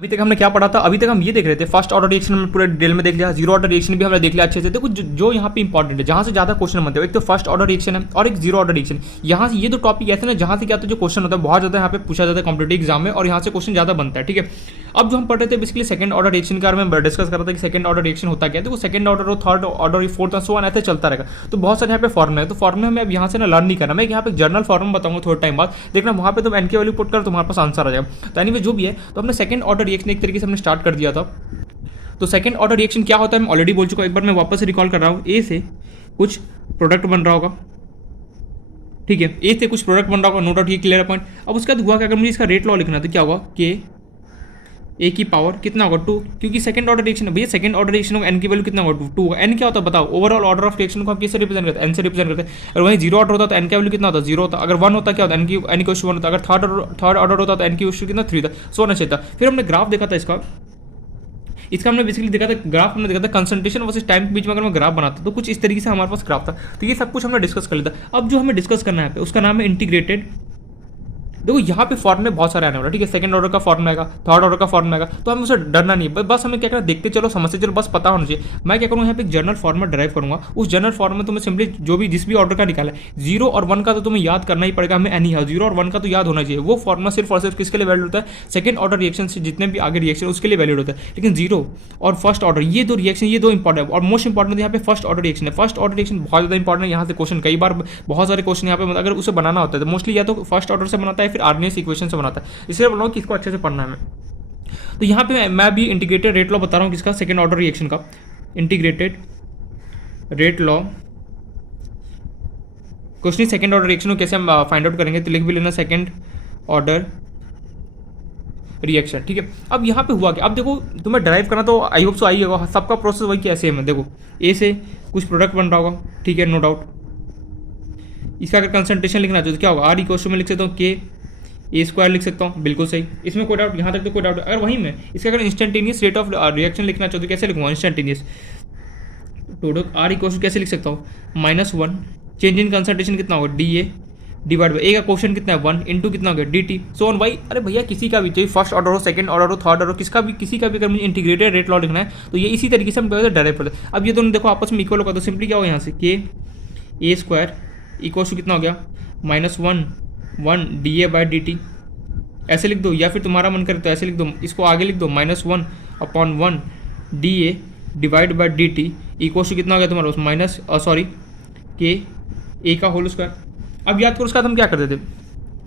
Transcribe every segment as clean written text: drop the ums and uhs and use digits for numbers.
अभी तक हमने क्या पढ़ा था, अभी तक हम ये देख रहे थे फर्स्ट ऑर्डर रिएक्शन में पूरे डिटेल में देख लिया, जीरो ऑर्डर रिएक्शन भी हमने देख लिया अच्छे से। देखो जो यहाँ पे इंपॉर्टेंट है, जहाँ से ज़्यादा क्वेश्चन बनते हो, एक तो फर्स्ट ऑर्डर रिएक्शन है और एक जीरो ऑर्डर रिएक्शन। यहाँ से ये दो टॉपिक ऐसे ना जहाँ से क्या तो जो क्वेश्चन होता है बहुत ज़्यादा यहाँ पे पूछा जाता है कॉम्पिटेटिव एग्जाम में, और यहाँ से क्वेश्चन ज़्यादा बनता है। ठीक है, अब जो हम पढ़ रहे थे बेसिकली सेकंड ऑर्डर रिएक्शन के बारे में डिस्कस कर रहे थे कि सेकंड ऑर्डर रिएक्शन होता क्या है। देखो सेकंड ऑर्डर हो, थर्ड ऑर्डर, फोर्थ और सो ऑन ऐसे चलता रहेगा। तो बहुत सारे यहाँ पे फॉर्मुला है, तो फॉर्मुला हमें अब यहाँ से ना लर्न नहीं करना। मैं यहाँ पे जर्नल फॉर्म बताऊंगा थोड़ा टाइम बाद, देखना वहाँ पे तुम एन के वैल्यू पुट कर तुम्हारे पास आंसर आ जाएगा। तो एनीवे जो भी है, तो हमने सेकंड ऑर्डर रिएक्शन एक तरीके से हमने स्टार्ट कर दिया था। तो सेकंड ऑर्डर रिएक्शन क्या होता है मैं ऑलरेडी बोल चुका हूं, एक बार मैं वापस से रिकॉल कर रहा हूँ। ए से कुछ प्रोडक्ट बन रहा होगा, ठीक है, ए से कुछ प्रोडक्ट बन रहा होगा, नो डाउट, ये क्लियर पॉइंट। अब उसके बाद हुआ कि अगर मुझे इसका रेट लॉ लिखना तो क्या होगा, के ए की पावर कितना होगा 2, क्योंकि सेकंड ऑर्डर रिएक्शन है भैया, सेकंड ऑर्डर रिएक्शन होगा, एन की वैल्यू कितना होगा 2 होगा। एन क्या होता है बताओ, ओवरऑल ऑर्डर ऑफ रिएक्शन को हम किससे रिप्रेजेंट करते हैं, एन से रिप्रेजेंट करते हैं। अगर वहीं जीरो ऑर्डर होता तो एन का वैल्यू कितना होता, 0 होता। अगर 1 होता क्या होता, एन की वैल्यू 1 होता। अगर थर्ड ऑर्डर होता तो एन की वैल्यू कितना 3 था, सो होना चाहिए था। फिर हमने ग्राफ देखा था इसका हमने बेसिकली देखा था, ग्राफ हमने देखा था कंसंट्रेशन वर्सेस टाइम के बीच में अगर मैं ग्राफ बनाता तो कुछ इस तरीके से हमारे पास ग्राफ था। तो ये सब कुछ हमने डिस्कस कर लिया था। अब जो हमें डिस्कस करना है उसका नाम है इंटीग्रेटेड। देखो यहाँ पे फॉर्मुले बहुत सारे आने वाले, ठीक है, सेकंड ऑर्डर का फॉर्मुला आएगा, थर्ड ऑर्डर का फॉर्मुला आएगा, तो हमें उसे डरना नहीं है, बस हमें क्या करना, देखते चलो, समझते चलो, बस पता होना चाहिए। मैं क्या करूँगा, यहाँ पे एक जनरल फॉर्मुला ड्राइव करूँगा। उस जनरल फॉर्मुला में तुम्हें सिंपली जो भी जिस भी ऑर्डर का निकाला है, 0 और 1 का तो तुम्हें याद करना ही पड़ेगा, हमें एनी हाउ 0 और 1 का तो याद होना चाहिए। वो फॉर्मुला सिर्फ और सिर्फ किसके लिए वैलिड होता है, सेकंड ऑर्डर रिएक्शन से जितने भी आगे रिएक्शन उसके लिए वैलिड होता है। लेकिन 0 और फर्स्ट ऑर्डर ये दो रिएक्शन, ये दो इंपॉर्टेंट और मोस्ट इंपॉर्टेंट यहाँ पे फर्स्ट ऑर्डर रिएक्शन है। फर्स्ट ऑर्डर रिएक्शन बहुत ज़्यादा इंपॉर्टेंट है। यहाँ से क्वेश्चन कई बार बहुत सारे क्वेश्चन यहाँ पे अगर उसे बनाना होता है तो मोस्टली या तो फर्स्ट ऑर्डर से बनाता है, फिर आर्गेनियस इक्वेशन से बनाता है, इसलिए बोल रहा हूँ कि इसको अच्छे से पढ़ना है हमें। तो यहाँ पे मैं भी इंटीग्रेटेड रेट लॉ बता रहा हूँ किसका, सेकंड ऑर्डर रिएक्शन का। Integrated rate law question second order reaction को कैसे हम फाइंड आउट करेंगे, तो लिख भी लेना सेकंड ऑर्डर रिएक्शन, ठीक है। अब यहाँ पे हुआ क्या, अब देखो तुम्हें ड्राइव करना तो आई होप सो आई होगा, सबका प्रोसेस वही क्या सेम है। देखो ए से कुछ प्रोडक्ट बन रहा होगा, ठीक है, नो डाउट। इसका अगर कंसंट्रेशन लिखना चाहिए तो क्या होगा, आर इक्वल में लिख सकता हूँ के ए स्क्वायर लिख सकता हूँ, बिल्कुल सही, इसमें कोई डाउट, यहाँ तक तो कोई डाउट। अगर वहीं में इसका अगर इंस्टेंटेनियस रेट ऑफ रिएक्शन लिखना चाहते तो कैसे लिखूंगा, इंस्टेंटेनियस प्रोडक्ट आर इक्वल कैसे लिख सकता हूँ, -1, चेंज इन कंसंट्रेशन कितना होगा, डी ए डिवाइड बाई ए का क्वेश्चन कितना है 1 इंटू कितना हो गया डी टी, सो ऑन भाई। अरे भैया किसी का भी चाहिए, फर्स्ट ऑर्डर हो, सेकंड ऑर्डर हो, थर्ड ऑर्डर हो, किसी का भी अगर मुझे इंटीग्रेटेड रेट लॉ लिखना है तो ये इसी तरीके से हम डायरेक्ट करते हैं। अब ये दोनों देखो आपस में इक्वल होगा तो सिंपली क्या होगा, यहाँ से के ए स्क्वायर इक्वल टू कितना हो गया, -1 D A by D T, ऐसे लिख दो, या फिर तुम्हारा मन करे तो ऐसे लिख दो, इसको आगे लिख दो, -1/1 D A divide by D T equal to कितना हो गया तुम्हारा माइनस के ए का होल स्क्वायर। अब याद करो उसका हम क्या कर देते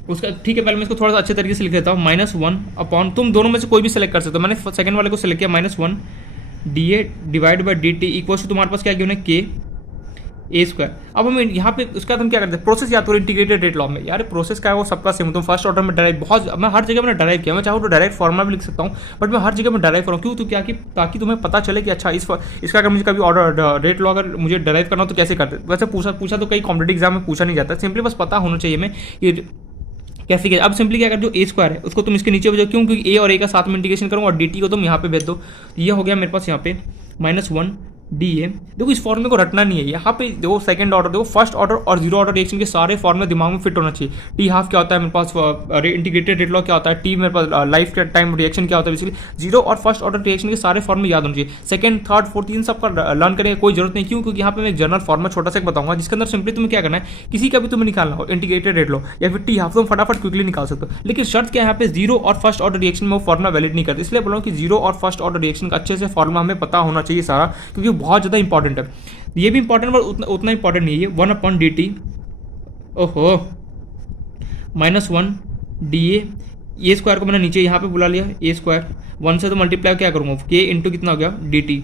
उसका, ठीक है, पहले मैं इसको थोड़ा सा अच्छे तरीके से लिख देता हूँ, -1 तुम दोनों में से कोई भी सेलेक्ट कर सकते हो, मैंने सेकंड वाले को सेलेक्ट किया, -1 D A divide by D T equal to तुम्हारे पास क्या गिवन है, के ए स्क्वायर। अब हम यहाँ पे उसका हम क्या करते हैं, प्रोसेस याद करो इंटीग्रेटेड रेट लॉ में। यार प्रोसेस क्या है वो सबका सेम, तुम फर्स्ट ऑर्डर में डायरेक्ट, बहुत मैं हर जगह मैंने डायरेक्ट किया, मैं चाहूँ तो डायरेक्ट फॉर्मुला भी लिख सकता हूँ, बट मैं हर जगह में डायरेक्ट करूँ, क्यों, तो क्या कि ताकि तुम्हें पता चले कि अच्छा इसका अगर मुझे कभी ऑर्डर रेट लॉ अगर मुझे डायरेक्ट करना हो तो कैसे करते। वैसे पूछा तो कई कॉम्पिटेटिव एग्जाम में पूछा नहीं जाता, सिंपली बस पता होना चाहिए हमें कि कैसे क्या। अब सिंपली क्या कर, जो ए स्क्वायर है उसको तुम इसके नीचे भेजो, क्यों, क्योंकि ए और ए का साथ में इंटीग्रेशन करूँगा और डी टी को तुम यहाँ पे भेज दो। ये हो गया मेरे पास यहाँ पे -1 डी ए। देखो इस फॉर्मूले को रटना नहीं है, यहाँ पे देखो सेकंड ऑर्डर, देखो फर्स्ट ऑर्डर और जीरो ऑर्डर रिएक्शन के सारे फॉर्मूले दिमाग में फिट होना चाहिए। टी हाफ क्या होता है मेरे पास, इंटीग्रेटेड रेट लॉ क्या होता है, टी मेरे पास लाइफ टाइम रिएक्शन क्या होता है, बेसिकली जीरो और फर्स्ट ऑर्डर रिएक्शन के सारे फॉर्मूले याद होने चाहिए। सेकंड थर्ड फोर्थ इन सब का लर्न करने की कोई जरूरत नहीं, क्यों, क्योंकि यहाँ पे मैं एक जनरल फॉर्मूला छोटा सा बताऊंगा जिसके अंदर सिंपली तुम्हें क्या करना है, किसी का भी तुम्हें निकालना हो इंटीग्रेटेड रेट लॉ या फिर टी हाफ, तुम फटाफट क्विकली निकाल सकते हो। लेकिन शर्त क्या है यहाँ पे, जीरो और फर्स्ट ऑर्डर रिएक्शन में वो फॉर्मूला वैलिड नहीं करते, इसलिए बोल रहा हूँ कि जीरो और फर्स्ट ऑर्डर रिएक्शन का अच्छे से फॉर्मूला हमें पता होना चाहिए सारा, क्योंकि बहुत ज़्यादा इंपॉर्टेंट है। ये भी इंपॉर्टेंट पर उतना इंपॉर्टेंट नहीं है। 1 डी टी, ओहो, -1 डी ए स्क्वायर को मैंने नीचे यहाँ पे बुला लिया, ए स्क्वायर 1 से तो मल्टीप्लाई क्या करूँगा, के इंटू कितना हो गया डी टी।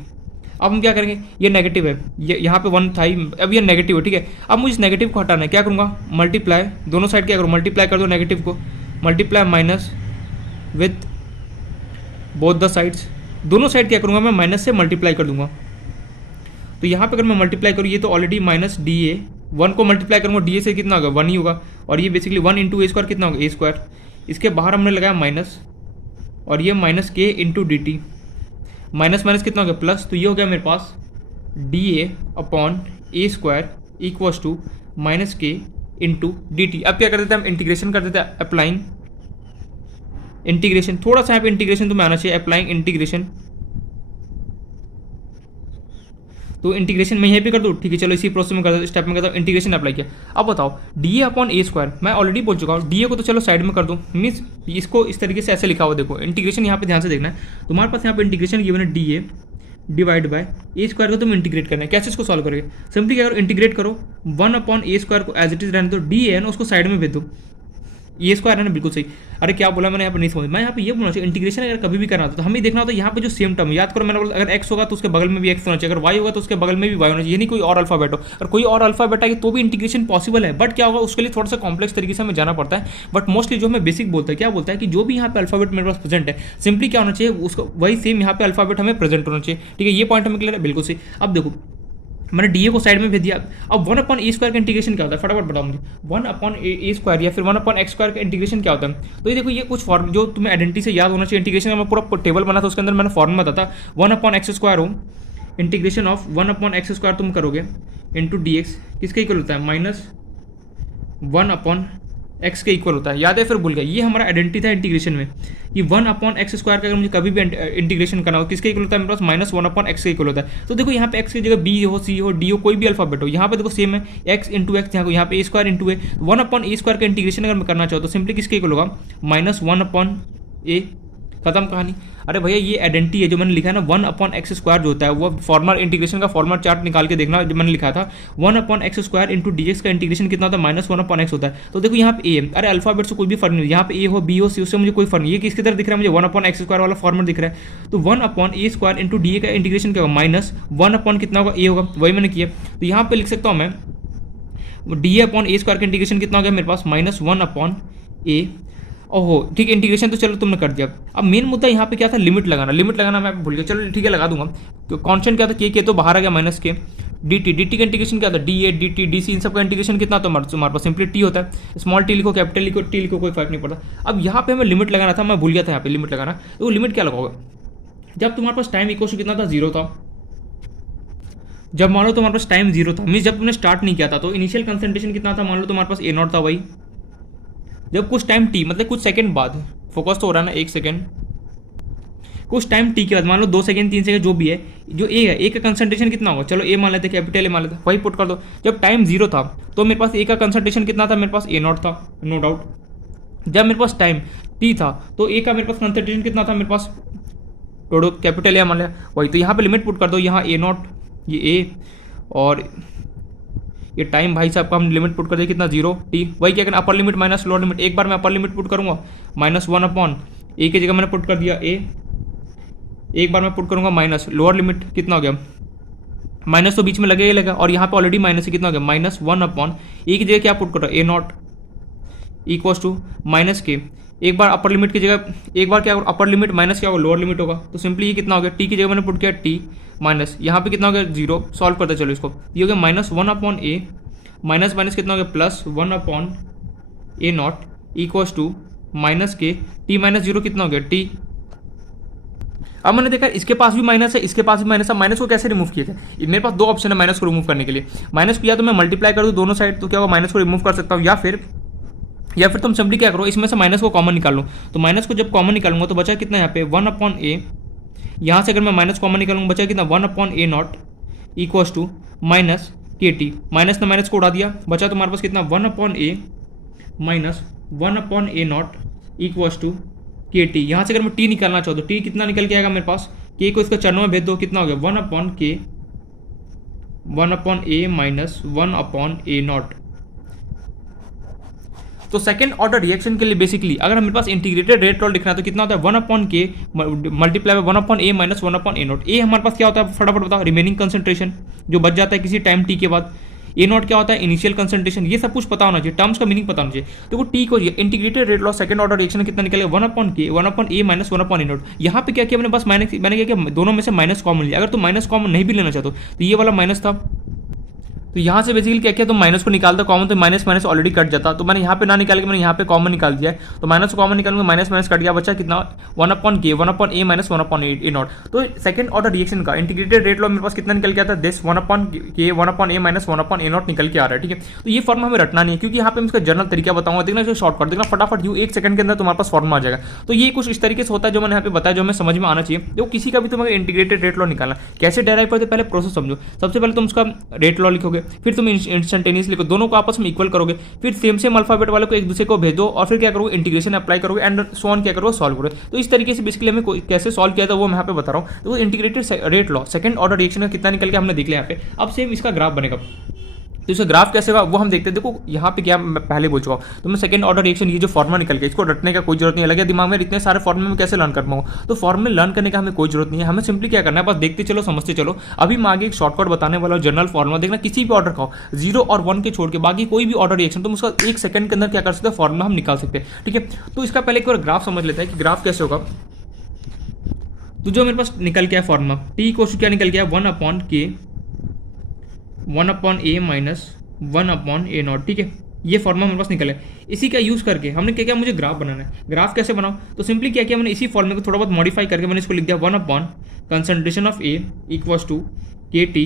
अब हम क्या करेंगे, ये नेगेटिव है, ये यहाँ पे 1 था ही, अब ये नेगेटिव है, ठीक है। अब मुझे इस नेगेटिव को हटाना है, क्या करूँगा, मल्टीप्लाई दोनों साइड क्या करूँ, मल्टीप्लाई कर दो नेगेटिव को, multiply minus with both the sides, दोनों साइड क्या करूँगा मैं माइनस से मल्टीप्लाई कर दूंगा। तो यहाँ पे अगर मैं मल्टीप्लाई करूँ, ये तो ऑलरेडी माइनस डी ए, 1 को मल्टीप्लाई करूँगा डी ए से कितना होगा 1 ही होगा, और ये बेसिकली 1 इंटू ए स्क्वायर कितना होगा ए स्क्वायर, इसके बाहर हमने लगाया माइनस, और ये माइनस के into D t, minus minus कितना हो गया प्लस, तो ये हो गया मेरे पास d a upon a square equals to minus के इंटू डी टी। अब क्या कर देते हैं हम, इंटीग्रेशन कर देते हैं, अप्लाइंग इंटीग्रेशन, थोड़ा सा यहाँ पे इंटीग्रेशन तुम्हें आना चाहिए, अप्लाइंग इंटीग्रेशन। तो इंटीग्रेशन मैं यहीं पे कर दूँ, ठीक है चलो इसी प्रोसेस में कर दो, स्टेप में करता हूँ, इंटीग्रेशन अप्लाई किया। अब बताओ D a upon a square, मैं ऑलरेडी बोल चुका हूँ डी ए को तो चलो साइड में कर दूँ, मीन्स इसको इस तरीके से ऐसे लिखा हुआ, देखो इंटीग्रेशन यहाँ पे ध्यान से देखना है, तुम्हारे पास यहाँ पे इंटीग्रेशन गिवन है D A divide by A square को तुम इंटीग्रेट करना है। कैसे इसको सॉल्व करोगे, सिंपली क्या करो, इंटीग्रेट करो, 1 अपॉन ए स्क्वायर को एज इट इज रहने दो, डी ए ना उसको साइड में भेज दो, ये स्क्वायर है ना, बिल्कुल सही। अरे क्या बोला मैंने यहाँ पर नहीं समझ, मैं यहाँ पे ये बोलना चाहिए इंटीग्रेशन अगर कभी भी करना होता तो हमें देखना होता है यहाँ पे जो सेम टर्म, याद करो मैंने बोला अगर एक्स होगा तो उसके बगल में भी एक्स होना चाहिए, अगर वाई होगा तो उसके बगल में भी वाई होना चाहिए, ये नहीं कोई और अल्फाबेट हो, और कोई और अल्फाबेट है तो भी इंटीग्रेशन पॉसिबल है, बट क्या होगा उसके लिए थोड़ा सा कॉम्प्लेक्स तरीके से हमें जाना पड़ता है। बट मोस्टली जो हमें बेसिक बोलता है, क्या बोलता है कि जो भी यहाँ पे अल्फाबेट मेरे पास प्रेजेंट है, सिंपली क्या होना चाहिए उसको वही सेम यहाँ पे अल्फाबेट हमें प्रेजेंट होना चाहिए, ठीक है ये पॉइंट हमें क्लियर है, बिल्कुल सही। अब देखो मैंने डी ए को साइड में भेज दिया, अब 1 अपॉन ए स्क्वायर का इंटीग्रेशन क्या होता है, फटाफट बताओ मुझे, 1 अपॉन ए स्क्वायर या फिर 1 अपॉन एक्स स्क्वायर का इंटीग्रेशन क्या होता है। तो ये देखो ये कुछ फॉर्म जो तुम्हें आइडेंटिटी से याद होना चाहिए, इंटीग्रेशन का मैं पूरा टेबल बना था, उसके अंदर मैंने फॉर्मूला बताया था, 1 अपॉन एक्स स्क्वायर हो, integration of 1 upon x square तुम करोगे इंटू डी एक्स, किसके इक्वल होता है, -1 अपॉन एक्स के इक्वल होता है, याद है फिर भूल गया, ये हमारा आइडेंटिटी था इंटीग्रेशन में कि 1 अपॉन एक्स स्क्वायर का अगर मुझे कभी भी इंटीग्रेशन करना हो किसके इक्वल होता है, मेरे पास -1 अपॉन एक्स के इक्वल होता है। तो देखो यहाँ पे एक्स की जगह बी हो, सी हो, डी हो, कोई भी अल्फाबेट हो, यहाँ पे देखो सेम है, एक्स इंटू एक्स, यहाँ पे ए square into A, 1 upon a square का इंटीग्रेशन अगर मैं करना चाहूँ तो सिंपली किसके इक्वल होगा, -1 अपॉन ए, खत्म कहानी। अरे भैया ये आइडेंटिटी है जो मैंने लिखा है ना, 1 अपॉन एक्स स्क्वायर जो होता है वो फॉर्मल इंटीग्रेशन का फॉर्मल चार्ट निकाल के देखना, जो मैंने लिखा था 1 upon x square into D x का इंटीग्रेशन कितना होता है, -1 अपॉन एक्स होता है। तो देखो यहाँ पे ए है, अरे अल्फाबेट से कोई भी फर्क नहीं, यहाँ पे ए हो, बी हो, सी, उससे मुझे कोई फर्क नहीं, ये किसकी तरह दिख रहा है मुझे, 1 अपॉन एक्स स्क्वायर वाला फॉर्मल दिख रहा है। तो 1 upon a square into D A का इंटीग्रेशन क्या होगा, -1 अपॉन कितना होगा, ए होगा, वही मैंने किया। तो यहाँ पे लिख सकता हूँ मैं D a upon a square का इंटीग्रेशन कितना हो गया मेरे पास, -1 अपॉन ए, ओहो ठीक है इंटीग्रेशन तो चलो तुमने कर दिया। अब मेन मुद्दा यहाँ पे क्या था, लिमिट लगाना मैं भूल गया, चलो ठीक है लगा दूंगा। तो कॉन्स्टेंट क्या था, के तो बाहर आ गया, माइनस के, डी का इंटीग्रेशन क्या था, d a d t d c, इन सब का इंटीग्रेशन कितना तो हमारे पास सिंपली टी होता है, स्मॉल टी लिखो कैपिटल लिखो टी लिखो कोई फर्क नहीं पड़ता। अब यहाँ पे हमें लिमिट लगाना था, मैं भूल गया था यहाँ पे लिमिट लगाना। तो वो लिमिट क्या लगाओगे, जब तुम्हारे पास टाइम इक्वल टू कितना था, 0 था, जब मान लो तुम्हारे पास टाइम 0 था, मीन्स जब तुमने स्टार्ट नहीं किया था तो इनिशियल कंसंट्रेशन कितना था, मान लो तुम्हारे पास A0 था, वही जब कुछ टाइम टी मतलब कुछ सेकंड बाद, फोकस तो हो रहा है ना, 1 सेकंड, कुछ टाइम टी के बाद मान लो 2 सेकंड 3 सेकंड जो भी है, जो ए है, ए का कंसंट्रेशन कितना होगा, चलो ए मान लेते, कैपिटल ए मान लेते, वही पुट कर दो। जब टाइम 0 था तो मेरे पास ए का कंसंट्रेशन कितना था, मेरे पास A0 था, नो डाउट। जब मेरे पास टाइम टी था तो ए का मेरे पास कंसंट्रेशन कितना था, मेरे पास टोडो कैपिटल ए मान लिया, वही। तो यहाँ पे लिमिट पुट कर दो, यहाँ A0 ये ए और ये टाइम भाई साहब का हम लिमिट पुट कर दिया कितना, 0 टी, वही क्या करना, upper limit minus lower limit, एक बार मैं अपर लिमिट पुट करूँगा -1 अपॉन ए की जगह मैंने पुट कर दिया ए, एक बार मैं पुट करूँगा माइनस लोअर लिमिट कितना हो गया, माइनस तो बीच में लगे ही लगा, और यहाँ पे ऑलरेडी माइनस कितना हो गया, -1 अपॉन ए की जगह क्या पुट कर रहा है, A0 equals to minus K, एक बार अपर लिमिट की जगह, एक बार क्या होगा अपर लिमिट माइनस क्या होगा लोअर लिमिट होगा, तो सिंपली ये कितना हो गया, टी की जगह मैंने पुट किया टी माइनस, यहाँ पे कितना हो गया 0, सॉल्व करते चलो इसको, ये हो गया -1 अपॉन ए, माइनस माइनस कितना हो गया +1 upon A0 equals to minus K T minus 0 कितना हो गया टी। अब मैंने देखा इसके पास भी माइनस है, इसके पास भी माइनस है, माइनस को कैसे रिमूव किया जाए, मेरे पास 2 ऑप्शन है माइनस को रिमूव करने के लिए, माइनस को या तो मैं मल्टीप्लाई कर दूँ दोनों साइड तो क्या होगा माइनस को रिमूव कर सकता हूँ, या फिर तुम सिंपली क्या करो इसमें से माइनस को कॉमन निकाल लो। तो माइनस को जब कॉमन निकालूंगा तो बचा कितना यहाँ पे 1 अपॉन ए, यहाँ से अगर मैं माइनस कॉमन निकालूंगा बचा कितना 1 upon A0 equals to minus K T, minus ने माइनस को उड़ा दिया, बचा तुम्हारे पास कितना 1 upon A minus 1 upon A0 equals to K T. यहाँ से अगर मैं टी निकालना चाहूँ तो टी कितना निकल के आएगा मेरे पास, के को इसका चरणों में भेज दो, कितना हो गया 1 अपॉन के 1 upon A minus 1 upon A0। तो सेकंड ऑर्डर रिएक्शन के लिए बेसिकली अगर मेरे पास इंटीग्रेटेड रेट लॉ लिखना है तो कितना होता है 1 अपॉन के multiply by 1 upon A minus 1 upon A0। ए हमारे पास क्या होता है फटाफट बताओ, रिमेनिंग कंसंट्रेशन जो बच जाता है किसी टाइम टी के बाद, A0 क्या होता है इनिशियल कंसंट्रेशन, ये सब कुछ पता होना चाहिए, टर्म्स का मीनिंग पता होना चाहिए। तो वो टी को integrated rate law second order reaction कितना निकलेगा 1 अपॉन के 1 upon A minus 1 upon A0। यहाँ पे क्या किया मैंने, बस मैंने क्या किया दोनों में से माइनस कॉमन लिया, अगर तुम माइनस कॉमन नहीं भी लेना चाहते तो ये वाला माइनस था तो यहाँ से बेसिकली क्या किया, तो माइनस को निकालता कॉमन, तो माइनस माइनस ऑलरेडी कट जाता, तो मैंने यहाँ पे ना निकाल के मैंने यहाँ पे कॉमन निकाल दिया है, तो माइनस को कॉमन निकालूंगा, माइनस माइनस कट गया, बच्चा कितना 1/k 1/a माइनस 1/a0। तो सेकंड ऑर्डर रिएक्शन का इंटीग्रेटेड रेट लॉ मेरे पास कितना निकल के आता है, this 1/k 1/a minus 1/a0 निकल के आ रहा है, ठीक है। तो ये फॉर्मा हमें रटना नहीं है, क्योंकि यहाँ पे मैं इसका जनरल तरीका बताऊंगा, देखना इसको शॉर्टकट देखना फटाफट, यू 1 सेकंड के अंदर तुम्हारे पास फॉर्मा आ जाएगा। तो ये कुछ इस तरीके से होता है जो मैंने यहाँ पे बताया, जो हमें समझ में आना चाहिए। देखो किसी का भी तुम्हें इंटीग्रेटेड रेट लॉ निकालना कैसे डेराइव करते, पहले प्रोसेस समझो। सबसे पहले तुम उसका रेट लॉ लिखोगे, फिर तुम इंस्टेंटेनियस लिखो, दोनों को आपस में इक्वल करोगे, फिर सेम अल्फाबेट वाले को एक दूसरे को भेज दो, और फिर क्या करोगे, इंटीग्रेशन अप्लाई करोगे एंड सो ऑन क्या करोगे, सॉल्व करोगे। तो इस तरीके से बेसिकली हमें कैसे सॉल्व किया था वो मैं यहाँ पे बता रहा हूँ। तो integrated rate law second order reaction का कितना निकल के हमने देख लिया यहाँ पे। अब सेम इसका ग्राफ बनेगा, तो इसका ग्राफ कैसे होगा वो हम देखते हैं। देखो यहाँ पे क्या मैं पहले बोल चुका हूँ, तो मैं सेकंड ऑर्डर रिएक्शन ये जो फॉर्मूला निकल गया, इसको रटने का कोई जरूरत नहीं है, लगे दिमाग में इतने सारे फॉर्मूले में कैसे लर्न कर पाऊँ। तो फॉर्मूले लर्न करने का हमें कोई जरूरत नहीं है, हमें सिंपली क्या करना है, बस देखते चलो समझते चलो। अभी मैं आगे एक शॉर्टकट बताने वाला हूँ, जनरल फॉर्मूला देखना, किसी भी ऑर्डर का हो 0 और 1 के छोड़ के बाकी कोई भी ऑर्डर रिएक्शन तुम उसका 1 सेकंड के अंदर क्या कर सकते हो, फॉर्मूला हम निकाल सकते हैं, ठीक है। तो इसका पहले एक बार ग्राफ समझ लेते हैं कि ग्राफ कैसे होगा। तो जो मेरे पास निकल गया फॉर्मूला, टी को क्या निकल गया 1/k 1/a माइनस 1/a0, ठीक है। ये फॉर्मूला मेरे पास निकल है। इसी का यूज करके हमने क्या किया, मुझे ग्राफ बनाना है। ग्राफ कैसे बनाओ, तो सिंपली क्या किया मैंने, इसी फॉर्मूले को थोड़ा बहुत मॉडिफाई करके मैंने इसको लिख दिया 1/कंसंट्रेशन of a equals to KT,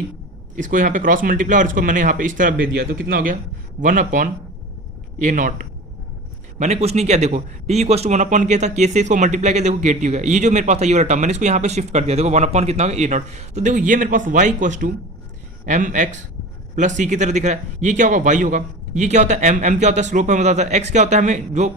इसको यहाँ पे क्रॉस मल्टीप्लाई और इसको मैंने यहाँ पे इस तरफ भेज दिया, तो कितना हो गया 1/a0। मैंने कुछ नहीं किया, देखो t इक्वल्स टू 1/k था, k से इसको मल्टीप्लाई किया, देखो KT हो गया। ये जो मेरे पास था ये वाला टर्म मैंने इसको यहाँ पे शिफ्ट कर दिया, देखो 1/ कितना हो गया a0। तो देखो ये मेरे पास y equals to mx plus c की तरह दिख रहा है, ये क्या होगा y होगा। ये क्या होता है m क्या होता है स्लोप हमें बताता है, x क्या होता है हमें जो,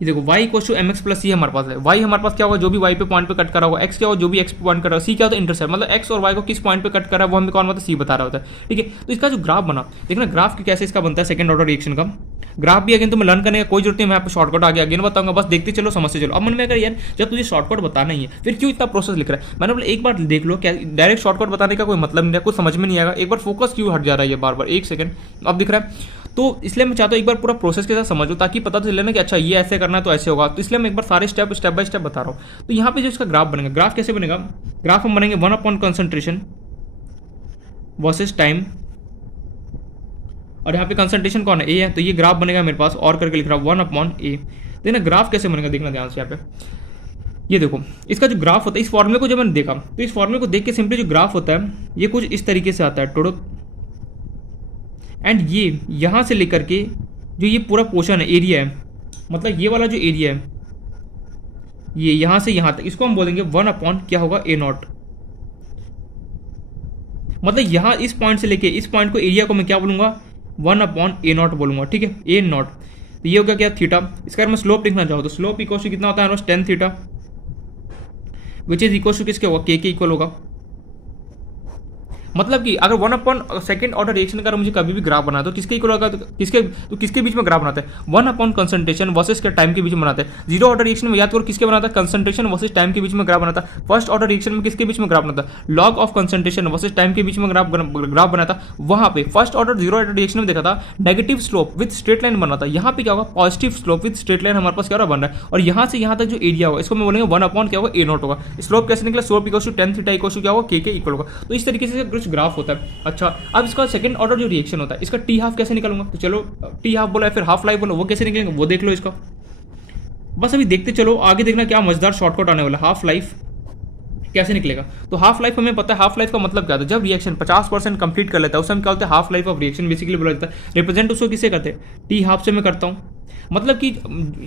ये देखो y equal to mx plus c हमारे पास है। y हमारे पास क्या होगा, जो भी y पे पॉइंट पे कट करा होगा, x क्या होगा जो भी x पे पॉइंट कर रहा है, c क्या होता है इंटरसेप्ट, मतलब x और y को किस पॉइंट पे कट कर रहा है वो हमें कौन बताता है, c बता रहा होता है, ठीक है। तो इसका जो ग्राफ बना, देखना ग्राफ कैसे इसका बनता है सेकंड ऑर्डर रिएक्शन का। ग्राफ भी अगेन तुम्हें लर्न करने का कोई जरूरत नहीं, मैं यहाँ पे शॉर्टकट आगे अगेन बताऊंगा, बस देखते चलो समझते चलो। अब मन में अगर यार जब तुझे शॉर्टकट बताना ही है फिर क्यों इतना प्रोसेस लिख रहा है, मैंने बोला एक बार देख लो, क्या डायरेक्ट शॉर्टकट बताने का कोई मतलब नहीं है, कुछ समझ में नहीं आएगा, एक बार फोकस क्यों हट जा रहा है ये बार बार, एक सेकंड अब दिख रहा है। तो इसलिए मैं चाहता हूँ एक बार पूरा प्रोसेस के साथ समझो, ताकि पता तो चले ना कि अच्छा ये ऐसे करना है तो ऐसे होगा। तो इसलिए मैं एक बार सारे स्टेप बाय स्टेप बता रहा हूँ। तो यहाँ पे जो इसका ग्राफ बनेगा, ग्राफ कैसे बनेगा, ग्राफ हम बनेंगे 1/कंसंट्रेशन वर्सेस टाइम, और यहाँ पे कंसंट्रेशन कौन है, ए है, तो ये ग्राफ बनेगा मेरे पास और करके लिख रहा हूँ 1/a। देखना ग्राफ कैसे बनेगा, देखना ध्यान से यहाँ पे। ये देखो इसका जो ग्राफ होता है, इस फॉर्मूले को जब मैंने देखा तो इस फॉर्मूले को देख के सिंपली जो ग्राफ होता है ये कुछ इस तरीके से आता है टोटल, एंड ये यहाँ से लेकर के जो ये पूरा पोर्शन है, एरिया है, मतलब ये वाला जो एरिया है ये यहाँ से यहाँ तक, इसको हम बोलेंगे 1/ क्या होगा a0। मतलब यहाँ इस पॉइंट से लेके इस पॉइंट को एरिया को मैं क्या बोलूँगा 1/a0 बोलूँगा, ठीक है a0। तो ये हो गया क्या थीटा। इसका अगर मैं स्लोप लिखना चाहूँ तो स्लोप इक्वल टू कितना होता है tan theta, which is equal to किसके होगा, के इक्वल होगा। मतलब कि अगर 1/ सेकंड ऑर्डर रिएक्शन का मुझे कभी भी ग्राफ बना तो किसके इक्वल होगा, तो किसके बीच में ग्राफ बनाते हैं 1/ कंसंट्रेशन वर्सेस के टाइम के बीच में बनाते हैं। जीरो ऑर्डर रिएक्शन में याद करो किसके बनाता है, कंसंट्रेशन वर्सेस टाइम के बीच में ग्राफ बनाता है। फर्स्ट ऑर्डर रिएक्शन में किसके बीच में ग्राफ बनाता है, log of concentration versus time के बीच में ग्राफ बनाता। वहां पे first order zero order reaction में देखा था negative slope with straight line बना था, यहाँ पे क्या होगा positive slope with straight line हमारे पास क्या बन रहा है। और यहाँ से यहाँ तक जो एरिया होगा इसको मैं बोलेंगे 1/ क्या होगा a0 होगा। स्लोप कैसे निकला, slope equal to tan theta equal to क्या होगा के इक्वल होगा। तो इस तरीके से कुछ ग्राफ होता है। अच्छा अब इसका सेकंड ऑर्डर जो रिएक्शन होता है इसका टी हाफ कैसे निकालूंगा, तो चलो टी हाफ बोला है फिर हाफ लाइफ बोला, वो कैसे निकलेंगे वो देख लो इसका, बस अभी देखते चलो आगे देखना क्या मजेदार शॉर्टकट आने वाला। हाफ लाइफ कैसे निकलेगा, तो हाफ लाइफ हमें पता है हाफ लाइफ का मतलब क्या था, जब रिएक्शन 50% कंप्लीट कर लेता है उस समय क्या होता है half life of reaction basically बोला जाता है। रिप्रेजेंट उसको किसे करते हैं, टी हाफ से मैं करता हूँ, मतलब कि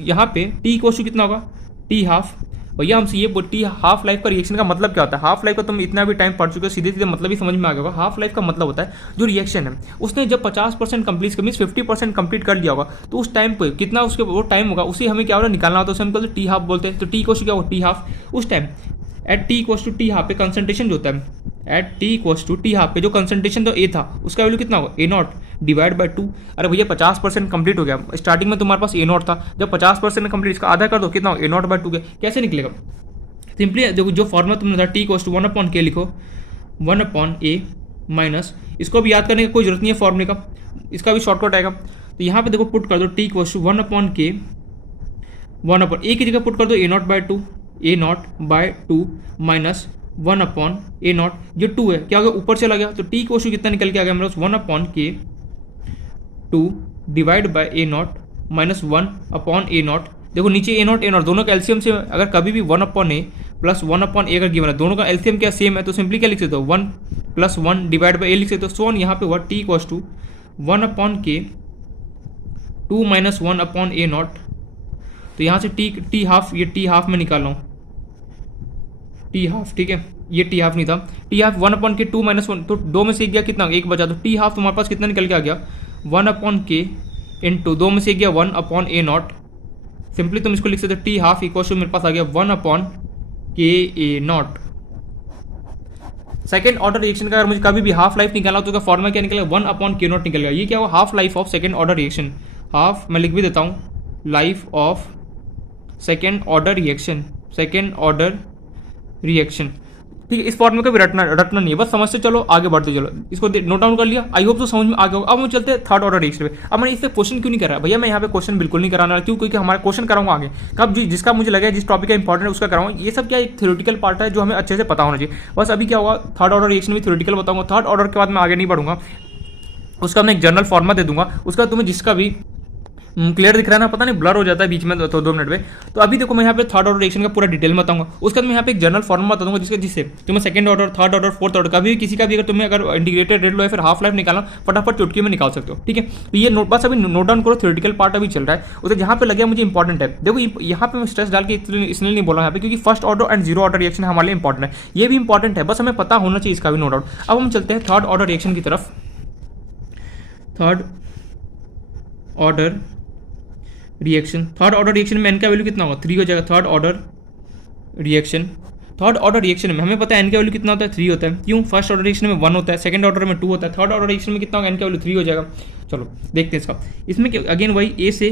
यहाँ पे टी इक्वल टू कितना होगा टी हाफ। भैया हमसे ये टी हाफ लाइफ का रिएक्शन का मतलब क्या होता है, हाफ लाइफ का तुम इतना भी टाइम पढ़ चुके हो सीधे सीधे मतलब ही समझ में आ गया होगा। हाफ लाइफ का मतलब होता है जो रिएक्शन है उसने जब 50% कंप्लीट मीन 50% कंप्लीट कर लिया होगा तो उस टाइम पे कितना उसके वो टाइम होगा उसे हमें क्या होगा निकालना होता है, उसे हम कहते हैं टी हाफ बोलते हैं। तो टी इक्वल टू क्या होगा टी हाफ, उस time at T equal to T half पे कंसंट्रेशन जो होता है at T equal to T half पे जो कंसंट्रेशन तो ए था उसका वैल्यू कितना होगा a0 डिवाइड बाई 2। अरे भैया 50% कंप्लीट हो गया, स्टार्टिंग में तुम्हारे पास a0 था, जब 50% कंप्लीट इसका आधा कर दो कितना होगा a0 बाई 2 के कैसे निकलेगा। सिंपली देखो जो फॉर्मूला तुमने था टी इक्वल टू 1/k लिखो 1/a माइनस, इसको भी याद करने की कोई जरूरत नहीं है फॉर्मूले का, इसका भी शॉर्टकट आएगा। तो यहाँ पे देखो पुट कर दो T equal to 1/k 1/a की जगह पुट कर दो a0 by 2 minus 1 upon A not, ये 2 है, क्या हो गया ऊपर चला गया, तो टी इक्वल टू कितना निकल के आ गया मेरे पास 1 अपॉन के 2 divide by A not minus 1 upon A not. देखो नीचे ए नॉट दोनों का एलसीएम से अगर कभी भी 1 अपॉन ए प्लस 1 अपॉन ए का गिवन है, दोनों का एलसीएम क्या सेम है, तो सिंपली क्या लिख सकते हो 1 प्लस 1 डिवाइड बाय ए लिख सकते हो। सो यहाँ पे हुआ टी इक्वल्स टू 1 अपॉन के 2 माइनस 1 अपॉन ए नॉट। तो यहाँ से टी हाफ, ये टी हाफ में निकाल रहा हूँ, टी हाफ, ठीक है, ये टी हाफ नहीं था, टी हाफ 1 अपॉन के 2 माइनस 1, तो 2 में से एक गया कितना, एक बचा, तो टी हाफ तुम्हारे पास कितना निकल के आ गया 1 अपॉन के इंटू 2 में से गया 1 अपॉन ए नॉट। सिंपली तुम इसको लिख सकते हो टी हाफ इक्वल टू मेरे पास आ गया 1 upon k a not. Second order reaction का अगर मुझे कभी भी हाफ लाइफ निकाला तो उसका फॉर्मूला क्या निकलेगा 1 अपॉन के नॉट निकलेगा। ये क्या हुआ half life of second order reaction, half मैं लिख भी देता हूँ, life of second order reaction, second order reaction, ठीक है। इस फॉर्मूले को भी रटना नहीं है, बस समझते चलो आगे बढ़ते चलो। इसको नोट डाउन कर लिया, आई होप तो समझ में आ गया होगा। अब हम चलते हैं थर्ड ऑर्डर रिएक्शन पे। अब मैंने इससे क्वेश्चन क्यों नहीं कर रहा भैया, मैं यहाँ पे क्वेश्चन बिल्कुल नहीं कराना, क्यों, क्योंकि हमारा क्वेश्चन कराऊंगा आगे कब जिसका मुझे लगे जिस टॉपिक का इंपॉर्टेंट है उसका कराऊंगा। ये सब क्या एक थ्योरेटिकल पार्ट है जो हमें अच्छे से पता होना चाहिए। बस अभी क्या होगा थर्ड ऑर्डर रिएक्शन भी थ्योरेटिकल बताऊंगा, थर्ड ऑर्डर के बाद मैं आगे नहीं बढ़ूंगा, उसका मैं एक जनरल फॉर्मा दे दूंगा, उसका तुम्हें जिसका भी क्लियर दिख रहा है ना, पता नहीं ब्लर हो जाता है बीच में तो 2 मिनट में। तो अभी देखो मैं यहाँ पे थर्ड ऑर्डर रिएक्शन का पूरा डिटेल में बताऊंगा, उसका मैं यहाँ पे एक जनरल फॉर्मूला बता दूंगा जिससे तुम्हें second order, third order, fourth order कभी भी किसी का भी अगर तुम्हें अगर इंटीग्रेटेड रेट लो या फिर हाफ लाइफ निकालना फटाफट चुटकी में निकाल सकते हो, ठीक है। तो ये नोट बस अभी नोट डाउन करो, थ्योरेटिकल पार्ट अभी चल रहा है, उसे जहाँ पे लगे मुझे इंपॉर्टेंट है। देखो यहाँ पे मैं स्ट्रेस डाल के इसलिए नहीं बोला यहाँ पे क्योंकि first order and zero order reaction हमारे लिए इंपॉर्टेंट है, ये भी इंपॉर्टेंट है, बस हमें पता होना चाहिए इसका भी नो डाउट। अब हम चलते हैं थर्ड ऑर्डर रिएक्शन की तरफ। Third order reaction, third order reaction में एन का वैल्यू कितना होगा 3 हो जाएगा। Third order reaction, third order reaction में हमें पता है एन का वैल्यू कितना होता है 3 होता है, क्यों फर्स्ट ऑर्डर रिएक्शन में 1 होता है, सेकंड ऑर्डर में 2 होता है, थर्ड ऑर्डर रिएक्शन में कितना होगा एन का वैल्यू 3 हो जाएगा। चलो देखते हैं इसका, इसमें अगेन वही ए से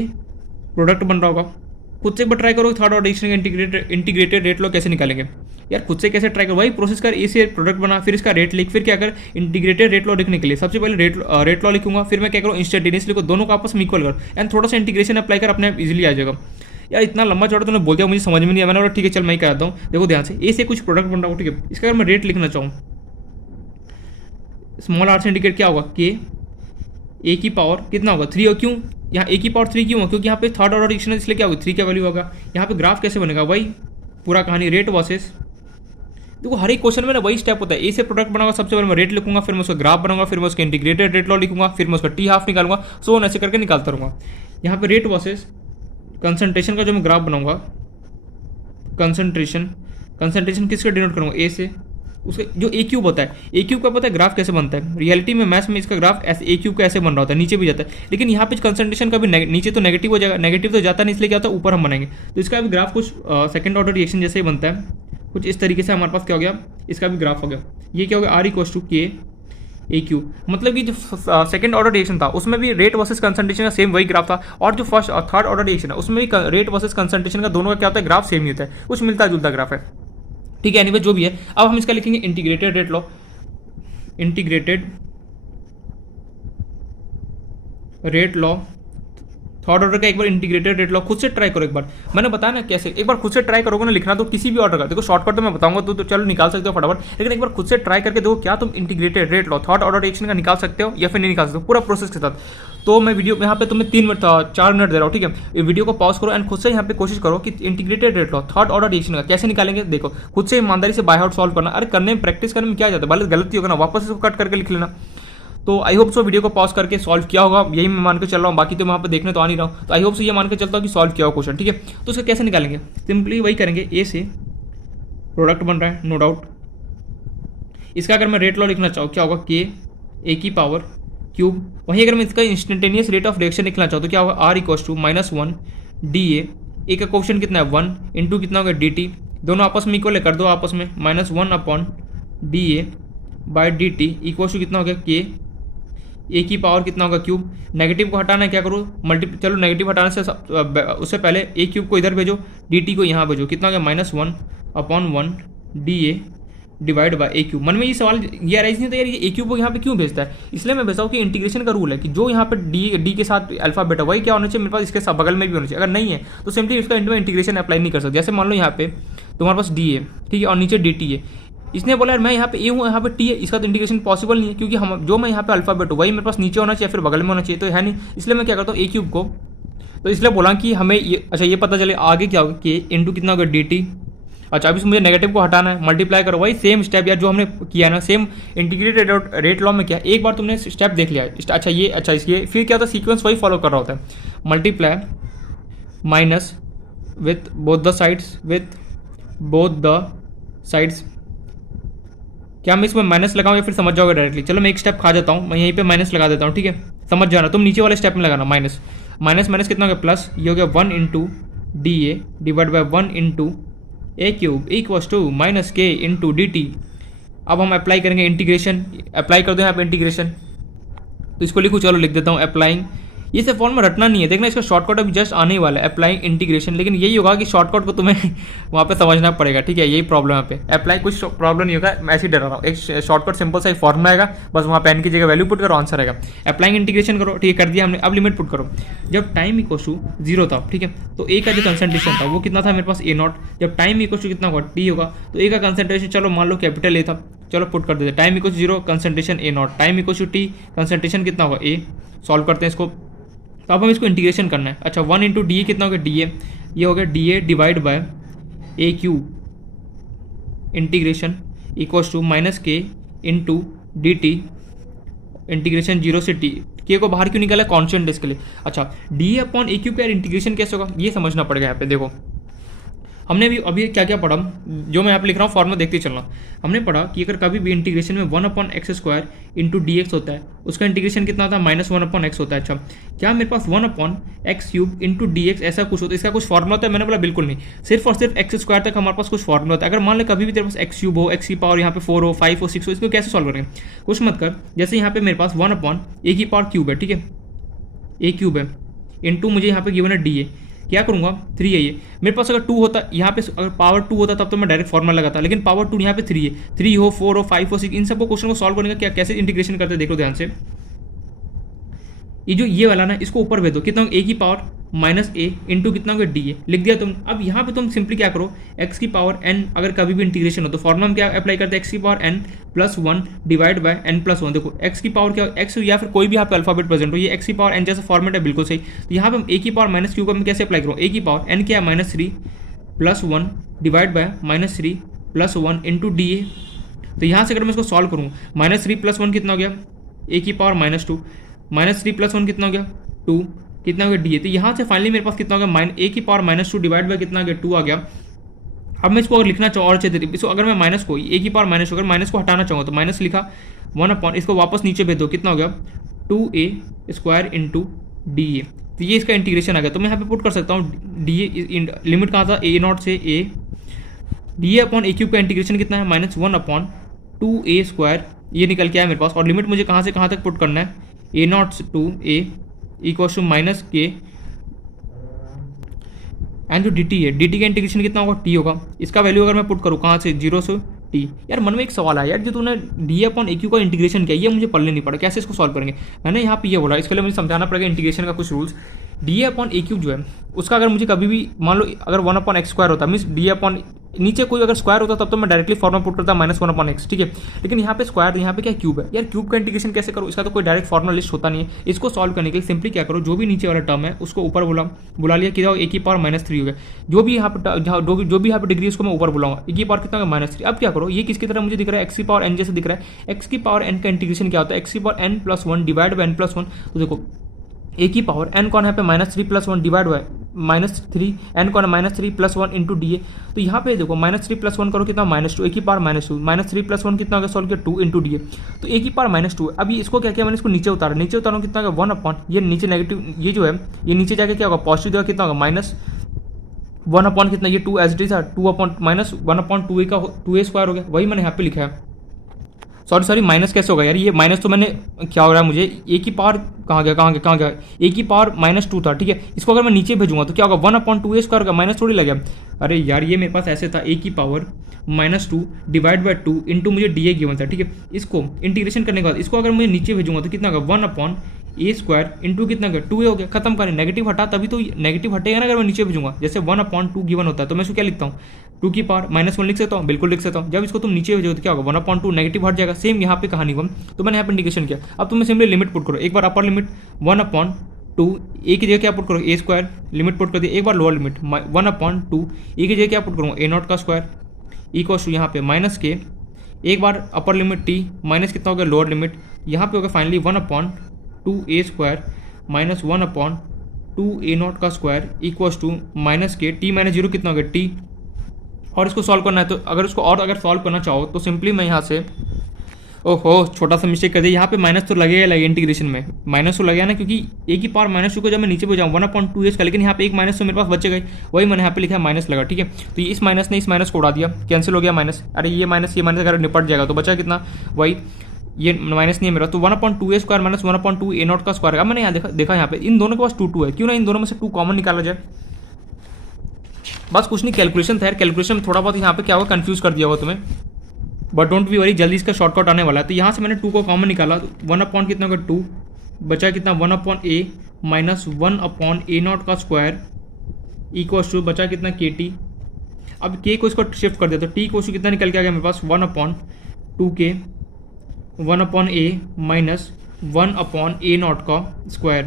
प्रोडक्ट बन रहा होगा, खुद से एक बार ट्राई करो थर्ड ऑर्डर रिएक्शन का इंटीग्रेटेड रेट लो कैसे निकालेंगे यार, खुद से कैसे ट्राई करो, वही प्रोसेस कर, ए से प्रोडक्ट बना फिर इसका रेट लिख, फिर क्या कर इंटीग्रेटेड रेट लॉ लिखने के लिए सबसे पहले रेट लॉ लिखूंगा, फिर मैं क्या करूँ इंस्टेंटेनियस लिखो, दोनों को आपस में इक्वल कर एंड थोड़ा सा इंटीग्रेशन अप्लाई कर, अपने इजीली आ जाएगा। यार इतना लंबा चौड़ा तूने बोल दिया मुझे समझ में नहीं आया, मैंने बोला ठीक है चल मैं ही कराता हूँ। देखो ध्यान से ए से कुछ प्रोडक्ट बन रहा हूँ, ठीक है, इसका अगर मैं रेट लिखना चाहूँ स्मॉल आर से इंडिकेट क्या होगा के ए की पावर कितना होगा 3, और क्यों यहाँ ए की पावर 3 क्यों होगा क्योंकि यहाँ पे थर्ड ऑर्डर रिएक्शन है इसलिए क्या होगा 3 का वैल्यू होगा। यहाँ पे ग्राफ कैसे बनेगा वही पूरा कहानी रेट वर्सेस, देखो हर एक क्वेश्चन में ना वही स्टेप होता है, ए से प्रोडक्ट बनाऊंगा सबसे पहले मैं रेट लिखूंगा, फिर मैं उसका ग्राफ बनाऊंगा, फिर मैं उसका इंटीग्रेटेड रेट लॉ लिखूंगा, फिर मैं उसका टी हाफ निकालूंगा, सो ऐसे करके निकालता रहूँगा। यहाँ पे रेट वर्सेस कंसंट्रेशन का जो मैं ग्राफ बनाऊंगा, कंसंट्रेशन किसका डिनोट करूँगा ए से, उसका जो ए क्यूब होता है, ए क्यूब का पता है ग्राफ कैसे बनता है, रियलिटी में मैथ्स में इसका ग्राफ ऐसे ए क्यूब का ऐसे बन रहा होता है, नीचे भी जाता है, लेकिन यहाँ पे कंसंट्रेशन का भी नीचे तो नेगेटिव हो जाएगा, नेगेटिव तो जाता नहीं इसलिए क्या होता है ऊपर हम बनाएंगे, तो इसका भी ग्राफ कुछ सेकंड ऑर्डर रिएक्शन जैसे ही बनता है, कुछ इस तरीके से हमारे पास क्या हो गया इसका भी ग्राफ हो गया। ये क्या हो गया आर इक्वल टू के ए क्यू, मतलब कि जो सेकंड ऑर्डर रिएक्शन था उसमें भी रेट वर्सेस कंसंट्रेशन का सेम वही ग्राफ था, और जो फर्स्ट और थर्ड ऑर्डर रिएक्शन है उसमें भी रेट वर्सेस कंसंट्रेशन का दोनों का क्या होता है ग्राफ सेम ही होता है, कुछ मिलता जुलता ग्राफ है, ठीक है। एनीवे जो भी है, अब हम इसका लिखेंगे integrated rate law, integrated rate law third order का एक बार इंटीग्रेटेड रेट लॉ खुद से ट्राई करो एक बार, मैंने बताया ना कैसे, एक बार खुद से ट्राई करोगे ना लिखना तो किसी भी ऑर्डर का, देखो शॉर्टकट तो मैं बताऊंगा तो चलो निकाल सकते हो फटाफट, लेकिन एक बार खुद से ट्राई करके देखो क्या तुम integrated rate law third order reaction का निकाल सकते हो या फिर नहीं निकाल सकते हो पूरा प्रोसेस के साथ। तो मैं वीडियो यहाँ पे तुम्हें 4 मिनट दे रहा हूँ, ठीक है, ये वीडियो को पॉज करो एंड खुद से यहाँ पे कोशिश करो कि integrated rate law third order reaction का कैसे निकालेंगे, देखो खुद से ईमानदारी से बाय हार्ट सॉल्व करना, अरे करने में प्रैक्टिस करने में क्या जाता है, भले गलती होगा ना वापस इसको कट करके लिख लेना। तो आई होप सो वीडियो को पॉज करके सॉल्व किया होगा, यही मैं मान के चल रहा हूँ, बाकी तो वहाँ पे देखने तो आ नहीं रहा हूँ, तो आई होप सो ये मान के चलता हूँ कि सॉल्व किया हो क्वेश्चन, ठीक है। तो उसका कैसे निकालेंगे, सिंपली वही करेंगे, ए से प्रोडक्ट बन रहा है नो डाउट, इसका अगर मैं रेट लॉ लिखना चाहूँ क्या होगा के ए की पावर क्यूब, वहीं अगर मैं इसका इंस्टेंटेनियस रेट ऑफ रिएक्शन लिखना चाहूँ तो क्या होगा R equal to -1 D A का क्वेश्चन कितना है 1 इंटू कितना होगा डी टी, दोनों आपस में इक्वल है कर दो आपस में, -1 upon D A by D T equal to कितना हो गया के ए की पावर कितना होगा क्यूब, नेगेटिव को हटाना है क्या करूँ चलो नेगेटिव हटाने से उससे पहले ए क्यूब को इधर भेजो डी टी को यहाँ भेजो, कितना हो गया -1 upon 1 D A divide by A cube. मन में ये सवाल ये अराइज नहीं था यार ये ए क्यूब को यहाँ पे क्यों भेजता है, इसलिए मैं भेजता हूँ कि इंटीग्रेशन का रूल है कि जो यहाँ पे डी के साथ अल्फा बेटा वही क्या होना चाहिए मेरे पास इसके साथ बगल में भी होना चाहिए, अगर नहीं है तो सिंपली इसका इंटीग्रेशन अप्लाई नहीं कर सकते। जैसे मान लो यहाँ पे तुम्हारे पास डी है, ठीक है, और नीचे डी टी है, इसने बोला यार मैं यहाँ पे ए हूँ, यहाँ पे टी है, इसका तो इंटीग्रेशन पॉसिबल नहीं है, क्योंकि हम जो मैं यहाँ पे अल्फाबेट हूँ वही मेरे पास नीचे होना चाहिए, फिर बगल में होना चाहिए, तो है नहीं, इसलिए मैं क्या करता हूँ ए क्यूब को, तो इसलिए बोला कि हमें ये अच्छा ये पता चले आगे क्या होगा कि इंटू कितना होगा डी टी। अच्छा अब इसमें मुझे नेगेटिव को हटाना है, मल्टीप्लाई करो, वही सेम स्टेप यार जो हमने किया ना, सेम इंटीग्रेटेड रेट लॉ में किया, एक बार तुमने स्टेप देख लिया। अच्छा ये ये फिर क्या होता है, सीक्वेंस वही फॉलो कर रहा होता है, multiply minus with both the sides, क्या मैं इसमें माइनस लगाऊं या फिर समझ जाओगे डायरेक्टली? चलो मैं एक स्टेप खा जाता हूँ, मैं यहीं पे माइनस लगा देता हूँ, ठीक है, समझ जाना, तुम नीचे वाले स्टेप में लगाना माइनस, माइनस कितना हो गया प्लस, ये हो गया 1 into D A divide by 1 into A cube equals to minus के इंटू डी टी। अब हम अप्लाई करेंगे इंटीग्रेशन, अप्लाई कर दो यहाँ पे इंटीग्रेशन, तो इसको लिखूँ, चलो लिख देता हूँ अप्लाइंग, ये सब फॉर्म में रटना नहीं है, देखना इसका शॉर्टकट अभी जस्ट आने ही वाला है, अप्लाइंग इंटीग्रेशन, लेकिन यही होगा कि शॉर्टकट को तुम्हें वहाँ पे समझना पड़ेगा, ठीक है, यही प्रॉब्लम है पे, अप्लाई कुछ प्रॉब्लम नहीं होगा, मैं ऐसे ही डरा रहा हूँ, एक शॉर्टकट सिंपल सा एक फॉर्मूला आएगा, बस वहाँ पे एन की जगह वैल्यू पुट करो, आंसर आएगा। अप्लाइंग इंटीग्रेशन करो, ठीक है, कर दिया हमने, अब लिमिट पुट करो, जब टाइम इक्वल टू 0 था, ठीक है, तो ए का जो कंसंट्रेशन था वो कितना था मेरे पास ए नॉट, जब टाइम इक्वल टू कितना होगा टी होगा, तो ए का कंसंट्रेशन चलो मान लो कैपिटल ए था, चलो पुट कर देते, time equal to 0 concentration A not, time equal to T concentration कितना होगा ए, सॉल्व करते हैं इसको, तो अब हम इसको इंटीग्रेशन करना है। अच्छा 1 इंटू डी ए कितना हो गया, डी ए, ये हो गया D A divide by A cube integration equals to minus के इंटू डी टी इंटीग्रेशन 0 से टी, के को बाहर क्यों निकाला, कॉन्स्टेंट इसके लिए। अच्छा D a upon a cube का इंटीग्रेशन कैसे होगा ये समझना पड़ेगा यहाँ पे, देखो हमने भी अभी क्या क्या पढ़ा, जो मैं यहाँ पे लिख रहा हूँ फॉर्मूला देखते चलना, हमने पढ़ा कि अगर कभी भी इंटीग्रेशन में 1 upon x square into D x होता है, उसका इंटीग्रेशन कितना था, -1 अपॉन एक्स होता है। अच्छा क्या मेरे पास 1 upon x cube into D x ऐसा कुछ होता है, इसका कुछ फॉर्मूला होता है, मैंने बोला बिल्कुल नहीं, सिर्फ और सिर्फ एक्स स्क्वायर तक हमारे पास कुछ फॉर्मूला होता है। अगर मान लो कभी भी तेरे पास एक्स क्यूब हो, एक्स की पावर यहाँ पे 4 हो, 5 हो, 6 हो, इसको कैसे सॉल्व करेंगे, कुछ मत कर, जैसे यहाँ पे मेरे पास 1 अपॉन ए की पावर क्यूब है, ठीक है, ए क्यूब है, इंटू मुझे यहाँ पे गिवन है डी ए, क्या करूँगा 3 है, ये मेरे पास अगर 2 होता यहाँ पे, अगर पावर 2 होता तब तो मैं डायरेक्ट फॉर्मूला लगाता, लेकिन पावर 2 यहाँ पे 3 है, 3 हो 4 हो 5 हो 6, इन सबको क्वेश्चन को सॉल्व करने का क्या कैसे इंटीग्रेशन करते हैं देखो ध्यान से, ये जो ये वाला ना इसको ऊपर भेज दो, कितना ए की पावर माइनस ए इंटू कितना होगा डी ए, लिख दिया तुम। अब यहाँ पे तुम सिंपली क्या करो, एक्स की पावर एन अगर कभी भी इंटीग्रेशन हो तो फॉर्मूला में क्या अप्लाई करते हैं, एक्स की power N plus 1 divide by N plus 1, देखो एक्स की पावर क्या, एक्स या फिर कोई भी यहाँ पे अल्फाबेट प्रेजेंट हो, ये एक्स की पावर एन जैसा फॉर्मेट है बिल्कुल सही, तो यहाँ पे हम ए की पावर माइनस क्यू को मैं कैसे अप्लाई करूँ, ए की पावर एन क्या है -3 plus 1 divide bye -3 plus 1 into D ए, तो यहाँ से अगर मैं इसको सॉल्व करूँ -3 प्लस 1 कितना हो गया, ए की पावर -2 -3 प्लस 1 कितना हो गया 2, कितना हो गया डी ए, तो यहाँ से फाइनली मेरे पास कितना हो गया ए की पावर -2 डिवाइड बाय कितना हो गया 2 आ गया। अब मैं इसको अगर लिखना चाहूँ और अच्छे तरीके इसको, अगर मैं माइनस को ए की पावर माइनस, अगर माइनस को हटाना चाहूँ तो माइनस लिखा 1 अपॉन, इसको वापस नीचे भेज दो, कितना हो गया 2a स्क्वायर इंटू डी ए, तो ये इसका इंटीग्रेशन आ गया। तो मैं यहाँ पे पुट कर सकता हूँ डी ए, लिमिट कहाँ था ए नॉट से a, d a upon a cube का इंटीग्रेशन कितना है -1 अपॉन 2a स्क्वायर, ये निकल के आया मेरे पास, और लिमिट मुझे कहाँ से कहाँ तक पुट करना है, a naught to a equal to minus k and जो डी टी है, डी टी का इंटीग्रेशन कितना होगा टी होगा, इसका वैल्यू अगर मैं पुट करूँ कहाँ से 0 से टी। यार मन में एक सवाल है यार, जो तूने डी अपॉन ए क्यू का इंटीग्रेशन किया ये मुझे पढ़ने नहीं पड़ा, कैसे इसको सॉल्व करेंगे, मैंने यहाँ पे ये बोला, इसके लिए मुझे समझाना पड़ेगा इंटीग्रेशन का कुछ rules. D upon a cube जो है उसका अगर मुझे कभी भी मान लो अगर 1 अपॉन एक्स स्क्वायर होता, मीन्स डी अपॉन नीचे कोई अगर स्क्वायर होता तब तो मैं डायरेक्टली फॉर्मूला पुट करता -1 अपॉन एक्स, ठीक है, लेकिन यहाँ पे स्क्वायर, यहाँ पे क्या क्यूब है, यार क्यूब का इंटीग्रेशन कैसे करो, इसका तो कोई डायरेक्ट फॉर्मूला लिस्ट होता नहीं है। इसको सॉल्व करने के लिए सिंपली क्या करो, जो भी नीचे वाला टर्म है उसको ऊपर बुला लिया, कितना ए की पावर -3 हो गया, जो भी यहाँ पे जो भी यहाँ पे डिग्री उसको मैं ऊपर बुलाऊंगा, ए की पावर कितना होगा -3। अब क्या करो, ये किसकी तरह मुझे दिख रहा है, एक्स की पावर एन जैसे दिख रहा है, एक्स की पावर एन का इंटीग्रेशन क्या होता है, एक्स की power N plus 1 divide by N plus 1, तो देखो ए की पावर एन कौन है पे -3 प्लस 1 डिवाइड बाय -3, एन कौन है -3 प्लस 1 इंटू डी ए, तो यहाँ पे देखो -3 प्लस 1 करो कितना -2, ए की पावर -2, -3 प्लस 1 कितना होगा सॉल्व किया 2 इंटू डी ए, तो ए की पावर -2। अभी इसको क्या किया मैंने, इसको नीचे उतारा कितना होगा 1 अपॉन, ये नीचे नेगेटिव, ये जो है ये नीचे जाके क्या होगा पॉजिटिव देगा, कितना होगा -1 अपॉन कितना, ये 2 एच डी था 2 अपॉन -1 अपॉन 2a का 2a स्क्वायर हो गया, वही मैंने यहाँ पे लिखा है। सॉरी माइनस कैसे होगा यार, ये माइनस तो मैंने क्या हो रहा है मुझे, ए की पावर कहाँ गया, ए की पावर -2 था, ठीक है, इसको अगर मैं नीचे भेजूंगा तो क्या होगा 1 अपॉन 2a स्क्वायर होगा, माइनस थोड़ी लगे, अरे यार ये मेरे पास ऐसे था ए की पावर -2 डिवाइड बाय 2 इंटू मुझे डी ए गिवन था, ठीक है, इसको इंटीग्रेशन करने के बाद इसको अगर मुझे नीचे भेजूंगा तो कितना होगा 1 अपॉन ए स्क्वायर इंटू कितना होगा 2a हो गया, खत्म करें, नेगेटिव हटा तभी तो नेगेटिव हटेगा ना अगर मैं नीचे भेजूंगा, जैसे 1 अपॉन 2 गिवन होता है तो मैं इसको क्या लिखता हूँ टू की पावर -1 लिख सकता हूँ, बिल्कुल लिख सकता हूँ। जब इसको तुम नीचे भेजो तो क्या होगा 1/2 नेगेटिव हट जाएगा। सेम यहाँ पे कहानी हुआ, तो मैंने यहाँ पे इंडिकेशन किया। अब तुम्हें सिंपली लिमिट पुट करो, एक बार अपर लिमिट 1/2, ए की जगह क्या पुट करो A² लिमिट पुट कर दिया। एक बार लोअर लिमिट 1/2, ए की जगह क्या पुट करूँ A0² इक्वल्स टू यहाँ पे माइनस के, एक बार अपर लिमिट टी माइनस कितना हो गया लोअर लिमिट, यहाँ पे हो गया finally 1/2 A² minus 1/2 A0² equals to minus K T minus 0 कितना हो गया टी। और इसको सॉल्व करना है तो अगर सॉल्व करना चाहो तो सिंपली मैं यहाँ से, ओहो छोटा सा मिस्टेक कर दिया, यहाँ पे माइनस तो लगेगा इंटीग्रेशन में, माइनस तो लगेगा ना, क्योंकि ए की पावर -2 को जब मैं नीचे पे जाऊँ 1/2 का, लेकिन यहाँ पे एक माइनस तो मेरे पास बचेगा ही, वही मैंने यहाँ पे लिखा है माइनस लगा। ठीक है, तो इस माइनस ने इस माइनस को उड़ा दिया, कैंसिल हो गया माइनस। अरे ये माइनस अगर निपट जाएगा तो बचा कितना, वही ये माइनस नहीं है मेरा, तो 1/2 माइनस 1/2 A0²। अब मैंने यहाँ देखा यहाँ पे इन दोनों के पास 2 है, क्यों ना इन दोनों में से 2 कॉमन निकाला जाए। बस कुछ नहीं, कैलकुलेशन था यार, कैलकुलेशन में थोड़ा बहुत यहाँ पे क्या होगा कंफ्यूज कर दिया होगा तुम्हें, बट डोंट बी वरी, जल्दी इसका शॉर्टकट आने वाला है। तो यहाँ से मैंने 2 को कॉमन निकाला, 1/ कितना होगा 2, बचा कितना 1/a minus 1/A0² equals to बचा कितना KT। अब k को इसको शिफ्ट कर दिया तो t को कितना निकल के आ गया मेरे पास 1/2k 1/a माइनस 1/A0²।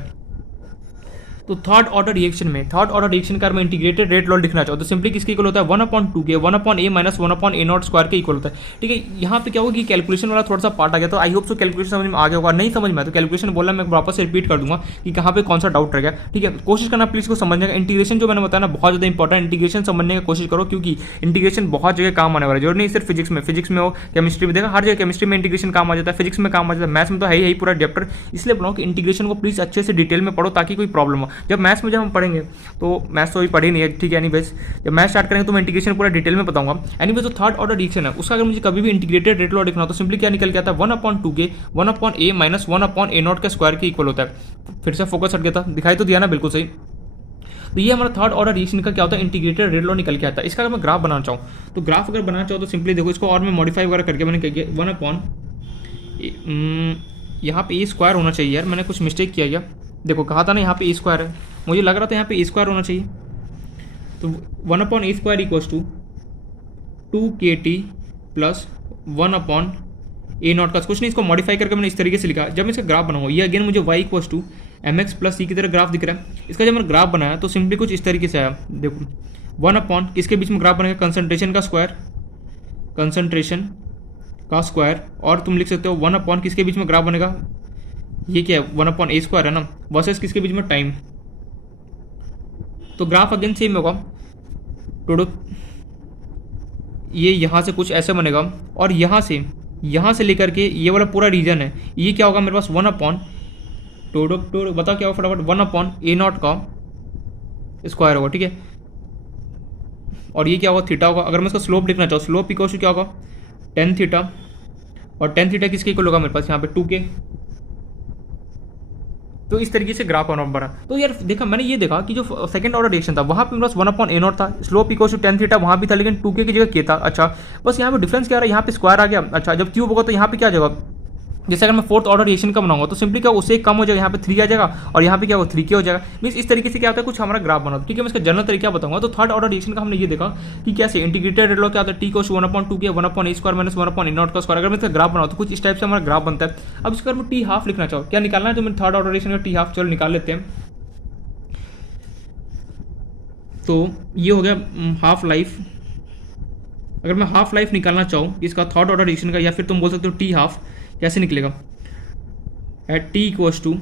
तो थर्ड ऑर्डर रिएक्शन का मैं इंटीग्रेटेड रेट लॉ लिखना चाहूँ तो सिंपली किसके इक्वल होता है 1/2 1/a माइनस 1/A0² के इक्वल होता है। ठीक है, यहाँ पे क्या होगा कि कैलकुलेशन वाला थोड़ा सा पार्ट आ गया, तो आई होप सो कैलकुलेशन समझ में आ गया होगा। नहीं समझ में तो कैलकुलेशन बोला मैं वापस से रिपीट कर दूंगा कि कहाँ पे कौन सा डाउट रह गया। ठीक है, कोशिश करना प्लीज को समझने का। इंटीग्रेशन जो मैंने बताया ना बहुत ज़्यादा इंपॉर्टेंट, इंटीग्रेशन समझने की कोशिश करो, क्योंकि इंटीग्रेशन बहुत जगह काम आने वाला है। जरूर नहीं सिर्फ फिजिक्स में हो, केमिस्ट्री में देखा, हर जगह केमिस्ट्री में इंटीग्रेशन काम आ जाता है, फिजिक्स में काम आ जाता है, मैथ्स में तो है ही पूरा चैप्टर। इसलिए बोला कि इंटीग्रेशन को प्लीज अच्छे से डिटेल में पढ़ो ताकि कोई प्रॉब्लम हो। जब मैथ्स में हम पढ़ेंगे तो मैथ्स तो अभी पढ़ी नहीं है, ठीक है, एनीवेज जब मैथ स्टार्ट करेंगे तो मैं इंटीग्रेशन पूरा डिटेल में बताऊंगा। एनीवेज तो थर्ड ऑर्डर रिएक्शन है उसका अगर मुझे कभी भी इंटीग्रेटेड रेट लॉ लिखना हो तो सिंपली क्या निकल के आता है 1/2 1/a माइनस 1/A0² के इक्वल होता है। फिर से फोकस हट गया था, दिखाई तो दिया ना बिल्कुल सही। तो ये हमारा थर्ड ऑर्डर रिएक्शन का क्या होता है इंटीग्रेटेड रेट लॉ निकल के आता है। इसका अगर मैं ग्राफ बनाना चाहूँ तो ग्राफ अगर बनाना चाहूँ तो सिंपली देखो इसको और मैं मॉडिफाई वगैरह करके मैंने क्या किया 1/, यहाँ पे A² होना चाहिए यार, मैंने कुछ मिस्टेक किया क्या, देखो कहा था ना यहाँ पे A² है, मुझे लग रहा था यहाँ पे A² होना चाहिए। तो 1/A² equals to 2KT plus 1/A0 का कुछ नहीं, इसको मॉडिफाई करके मैंने इस तरीके से लिखा। जब मैं इसका ग्राफ बनाऊंगा ये अगेन मुझे y equals to mx plus c की तरह ग्राफ दिख रहा है। इसका जब मैंने ग्राफ बनाया तो सिंपली कुछ इस तरीके से आया, देखो 1/, किसके बीच में ग्राफ बनेगा कंसंट्रेशन का स्क्वायर, और तुम लिख सकते हो 1/, किसके बीच में ग्राफ बनेगा, ये क्या है 1/A² है ना, वर्सेस किसके बीच में टाइम। तो ग्राफ अगेन सेम होगा, टोडो ये यहाँ से कुछ ऐसे बनेगा, और यहाँ से लेकर के ये वाला पूरा रीजन है, ये क्या होगा मेरे पास 1/, टोडो बताओ क्या होगा फटाफट 1/A0 का स्क्वायर होगा। ठीक है, और ये क्या होगा थीटा होगा। अगर मैं इसका स्लोप लिखना चाहूँ स्लोप इक्वल टू क्या होगा tan थीटा, और tan थीटा किसके इक्वल होगा मेरे पास यहाँ पे 2k। तो इस तरीके से ग्राफ बना। तो यार देखा मैंने ये देखा कि जो सेकंड ऑर्डर रिएक्शन था वहाँ पे मेरे पास 1/A0 था, slope equal to tan theta वहाँ भी था, लेकिन 2k की जगह k था। अच्छा बस यहाँ पे डिफरेंस क्या आ रहा है, यहाँ पे स्क्वायर आ गया। अच्छा जब क्यूब होगा तो यहाँ पे क्या आ जाएगा, जैसे अगर मैं फोर्थ ऑर्डर रिएक्शन का बनाऊंगा तो सिंपली क्या उससे कम हो जाएगा, यहाँ पे 3 आ जाएगा, और यहाँ पे क्या होगा 3k हो जाएगा। मीन्स इस तरीके से क्या होता है कुछ हमारा ग्राफ बना। ठीक है, मैं इसका जनरल तरीका बताऊंगा। तो थर्ड ऑर्डर रिएक्शन का हमने ये देखा कि कैसे इंटीग्रेटेड रेट लॉ क्या होता है, t को 1/2k 1/A² माइनस 1/A0²। अगर मैं इसका ग्राफ बनाऊँ तो कुछ इस टाइप से हमारा ग्राफ बनता है। अब इसका मैं टी हाफ लिखना चाहूँ, क्या निकालना है, तो मैंने थर्ड ऑर्डर रिएक्शन का टी हाफ चलो निकाल लेते हैं। तो ये हो गया हाफ लाइफ। अगर मैं हाफ लाइफ निकालना चाहूँ इसका थर्ड ऑर्डर रिएक्शन का, या फिर तुम बोल सकते हो टी हाफ, कैसे निकलेगा एट टी इक्वल्स टू,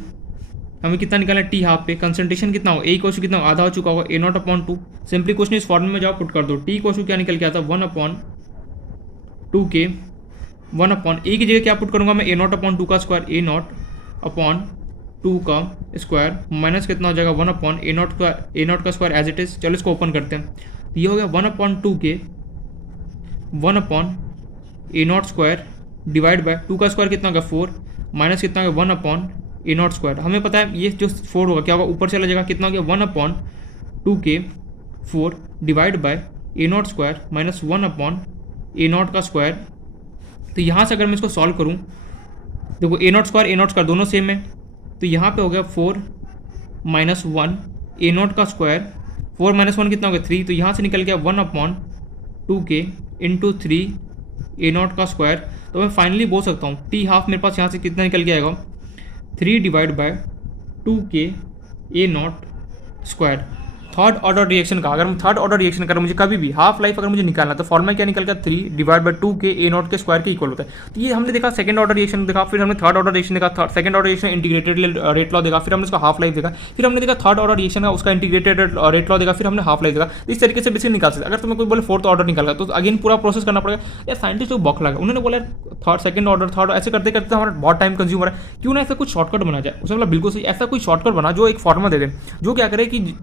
हमें कितना निकालना है टी हाफ पे, कंसंट्रेशन कितना होगा, ए इक्वल्स टू कितना आधा हो चुका होगा A0/2। सिंपली कुछ नहीं इस फॉर्मूले में जाओ पुट कर दो, टी इक्वल्स टू क्या निकल के आता है 1/2k 1/, ए की जगह क्या पुट करूंगा मैं A0/2 का स्क्वायर A0/2 का स्क्वायर माइनस कितना हो जाएगा 1/A0 का स्क्वायर एज इट इज। चलो इसको ओपन करते हैं, तो ये हो गया 1/2k 1/A0² डिवाइड बाय 2 का स्क्वायर कितना होगा 4 माइनस कितना होगा 1/A0²। हमें पता है ये जो 4 होगा क्या होगा ऊपर चला जाएगा, कितना हो गया 1/2k 4 divide by A0² minus 1/A0 का स्क्वायर। तो यहाँ से अगर मैं इसको सॉल्व करूँ, देखो A0² दोनों सेम है, तो यहाँ पे हो गया 4 माइनस 1 A0 का स्क्वायर, 4 माइनस 1 कितना हो गया 3, तो यहाँ से निकल गया 2k इंटू 3 a0 का स्क्वायर। तो मैं फाइनली बोल सकता हूँ t हाफ मेरे पास यहाँ से कितना निकल के आएगा, 3 divide by 2k a0 square. Third order reaction का, अगर मैं थर्ड ऑर्डर रिएक्शन कर मुझे कभी भी हाफ लाइफ अगर मुझे निकालना तो फॉर्मूला क्या निकल गया, 3 डिवाइड बाय 2k a0 के स्क्वायर के इक्वल होता है। तो ये हमने देखा सेकंड ऑर्डर रिएक्शन देखा, फिर हमने थर्ड ऑर्डर रिएक्शन देखा, second order reaction integrated rate law देखा, फिर हमने उसका हाफ लाइफ देखा, फिर हमने देखा थर्ड ऑर्डर रिएक्शन का उसका इंटीग्रेटेड रेट लॉ देखा, फिर हमने हाफ लाइफ देखा। इस तरीके से बेसिक निकाल सकते। अगर तुम्हें कोई बोले फोर्थ ऑर्डर निकाला तो अगेन पूरा प्रोसेस करना पड़ेगा। या साइंटिस्ट को बॉक लगा, उन्होंने बोला थर्ड सेकंड ऑर्डर थर्ड ऐसे करते करते हमारा बहुत टाइम कंज्यूमर है, क्यों ना ऐसा कुछ शॉर्टकट बना जाए। उसने बोला बिल्कुल सही, ऐसा कोई शॉर्टकट बना जो एक फॉर्मूला दे दे, जो क्या करे कि